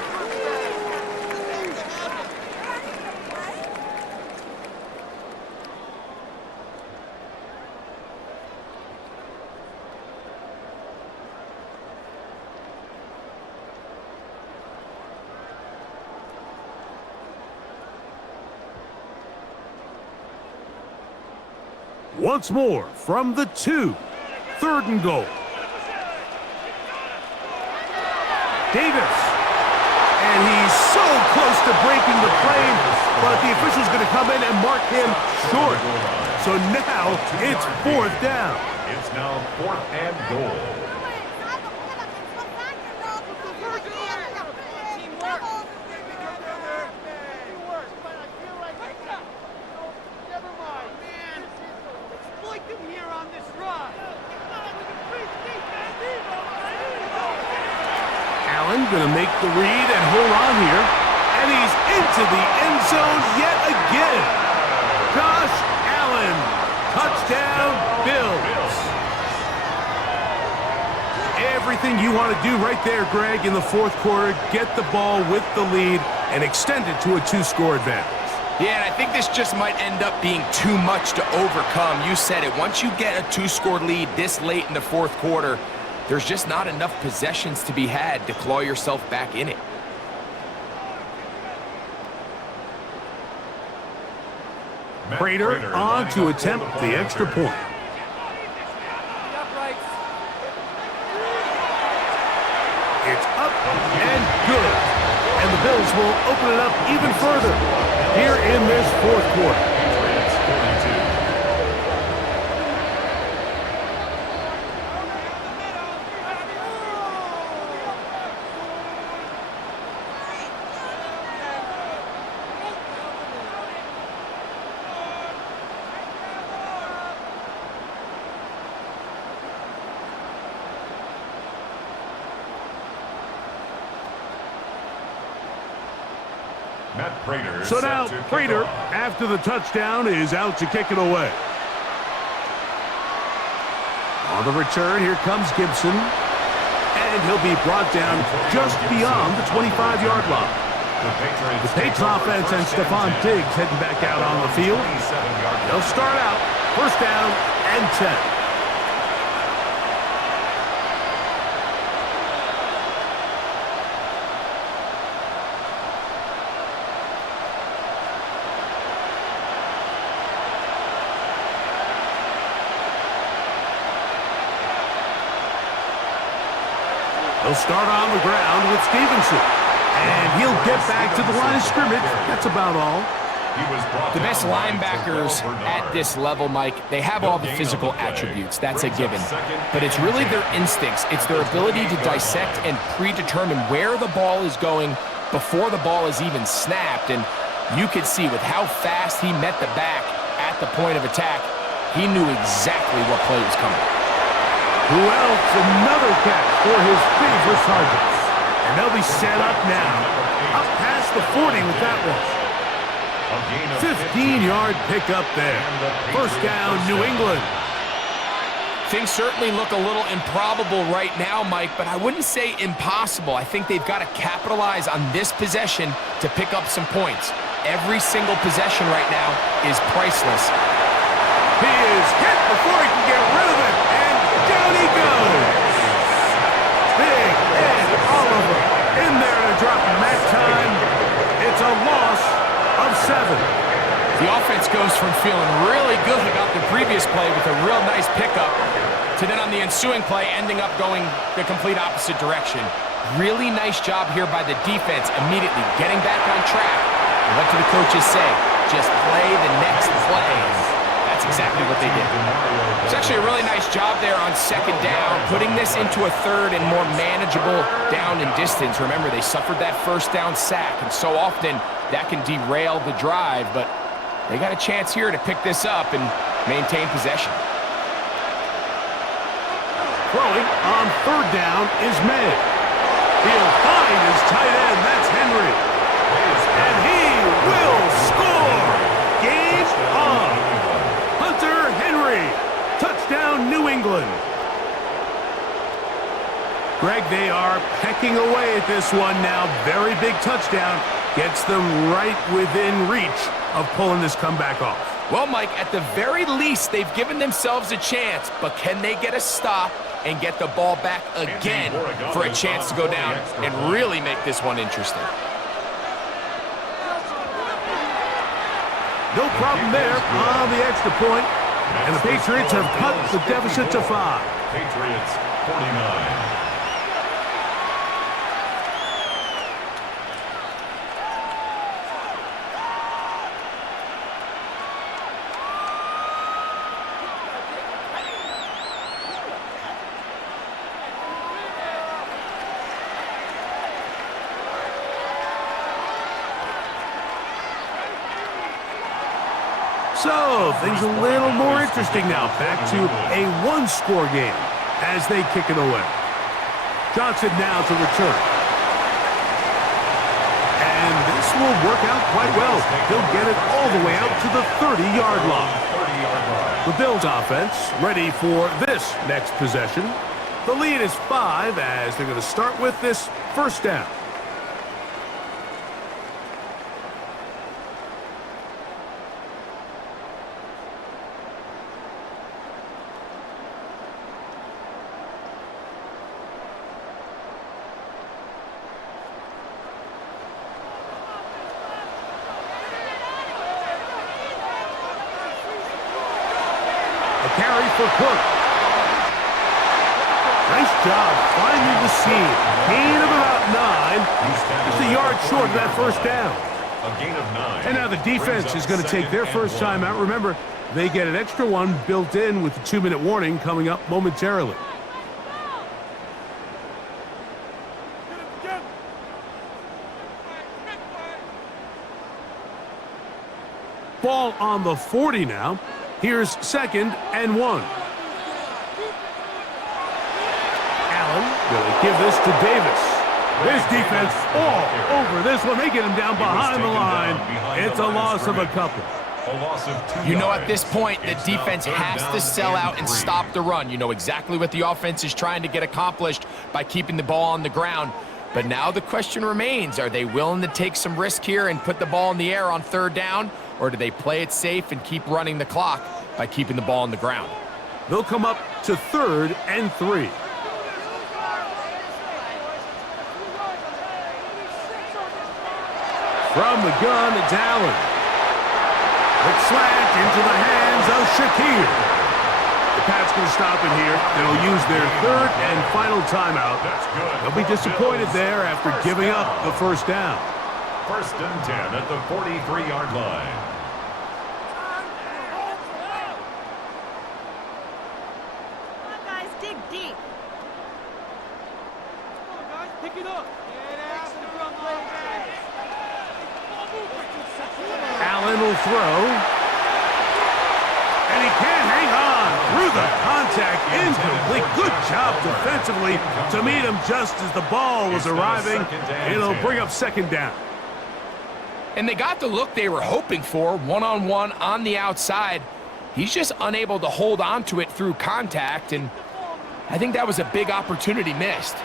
Once more from the 2. 3rd and goal. Davis. And he's so close to breaking the plane, but the official's going to come in and mark him short. So now it's 4th down. It's now 4th and goal. Going to make the read and hold on here. And he's into the end zone yet again. Josh Allen. Touchdown, Bills. Everything you want to do right there, Greg, in the fourth quarter. Get the ball with the lead and extend it to a 2-score advantage. Yeah, and I think this just might end up being too much to overcome. You said it. Once you get a 2-score lead this late in the fourth quarter, there's just not enough possessions to be had to claw yourself back in it. Prater on to attempt the extra point. It's up and good. And the Bills will open it up even further here in this fourth quarter. So now Prater, after the touchdown, is out to kick it away. On the return, here comes Gibson. And he'll be brought down just beyond the 25-yard line. The Patriots offense and Stephon Diggs heading back out on the field. They'll start out 1st down and 10. He'll start on the ground with Stevenson. And he'll get back to the line of scrimmage. That's about all. The best linebackers at this level, Mike, they have all the physical attributes. That's a given. But it's really their instincts. It's their ability to dissect and predetermine where the ball is going before the ball is even snapped. And you could see with how fast he met the back at the point of attack, he knew exactly what play was coming. Who else? Another catch for his favorite targets. And they'll be set up now. Up past the 40 with that one. 15-yard pickup there. 1st down, New England. Things certainly look a little improbable right now, Mike, but I wouldn't say impossible. I think they've got to capitalize on this possession to pick up some points. Every single possession right now is priceless. He is hit before he can get rid of it. Down he goes. Big Ed Oliver in there to drop him that time. It's a loss of 7. The offense goes from feeling really good about the previous play with a real nice pickup to then on the ensuing play ending up going the complete opposite direction. Really nice job here by the defense, immediately getting back on track. And what do the coaches say? Just play the next play. That's exactly what they did. It's actually a really nice job there on second down, putting this into a third and more manageable down and distance. Remember, they suffered that first down sack, and so often that can derail the drive, but they got a chance here to pick this up and maintain possession. Throwing on third down is May. He'll find his tight end. That's Henry. And he will score. Game on. Hunter Henry. Touchdown, New England. Greg, they are pecking away at this one now. Very big touchdown. Gets them right within reach of pulling this comeback off. Well, Mike, at the very least, they've given themselves a chance, but can they get a stop and get the ball back again for a chance to go down and really make this one interesting? No problem there on the extra point, and the Patriots have cut the deficit to 5. Patriots 49. So, things a little more interesting now. Back to a one-score game as they kick it away. Johnson now to return. And this will work out quite well. He'll get it all the way out to the 30-yard line. The Bills offense ready for this next possession. The lead is 5 as they're going to start with this first down. Carry for Cook. Nice job finding the seam. Gain of about 9. Just a yard short of that first down. A gain of 9. And now the defense is going to take their first time out. Remember, they get an extra one built in with the 2-minute warning coming up momentarily. Ball on the 40 now. Here's 2nd and 1. Allen going to give this to Davis. This defense all over this one. They get him down behind the line. It's a loss of a couple. You know, at this point, the defense has to sell out and stop the run. You know exactly what the offense is trying to get accomplished by keeping the ball on the ground. But now the question remains, are they willing to take some risk here and put the ball in the air on third down? Or do they play it safe and keep running the clock by keeping the ball on the ground? They'll come up to 3rd and 3. From the gun, it's Allen. It's slant into the hands of Shakir. The Pats going to stop it here. They'll use their 3rd and final timeout. They'll be disappointed there after giving up the first down. 1st and 10 at the 43-yard line. Allen will throw. And he can't hang on through the contact. Incomplete. Good job defensively to meet him just as the ball was arriving. It'll bring up 2nd down. And they got the look they were hoping for, one-on-one on the outside. He's just unable to hold on to it through contact, and I think that was a big opportunity missed.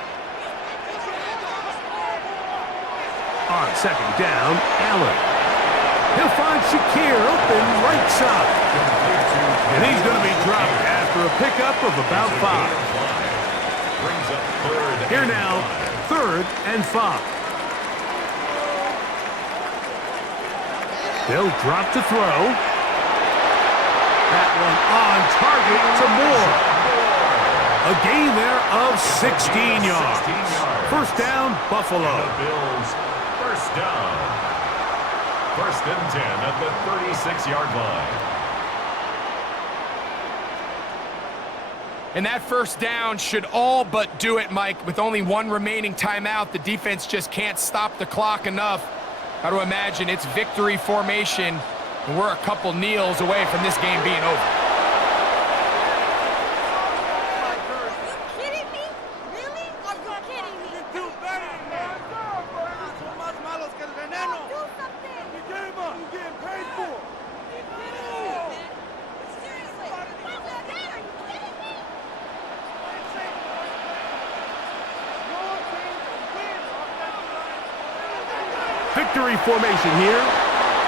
On 2nd down, Allen. He'll find Shakir open right side. And he's going to be dropped after a pickup of about 5. Here now, 3rd and 5. They'll drop to throw. That one on target to Moore. A gain there of 16 yards. First down, Buffalo. The Bills, first down. First and 10 at the 36-yard line. And that first down should all but do it, Mike. With only one remaining timeout, the defense just can't stop the clock enough. Got to imagine it's victory formation, and we're a couple kneels away from this game being over. Victory formation here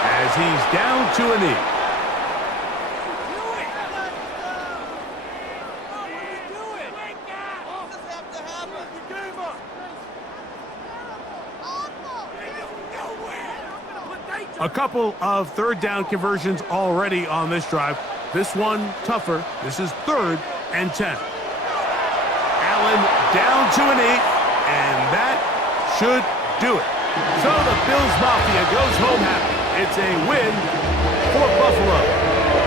as he's down to a knee. A couple of third down conversions already on this drive. This one tougher. This is 3rd and 10. Allen down to a knee, and that should do it. So the Bills Mafia goes home happy. It's a win for Buffalo.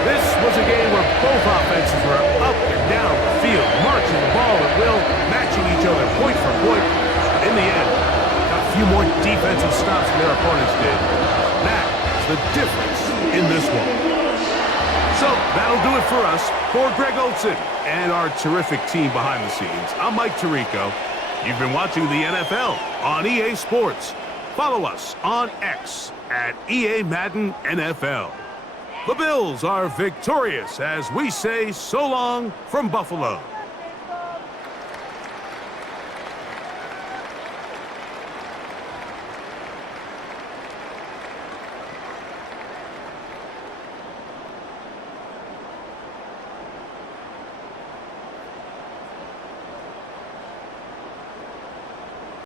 This was a game where both offenses were up and down the field, marching the ball at will, matching each other point for point. But in the end, got a few more defensive stops than their opponents did. That is the difference in this one. So that'll do it for us. For Greg Olson and our terrific team behind the scenes, I'm Mike Tirico. You've been watching the NFL on EA Sports. Follow us on X at EA Madden NFL. The Bills are victorious as we say so long from Buffalo.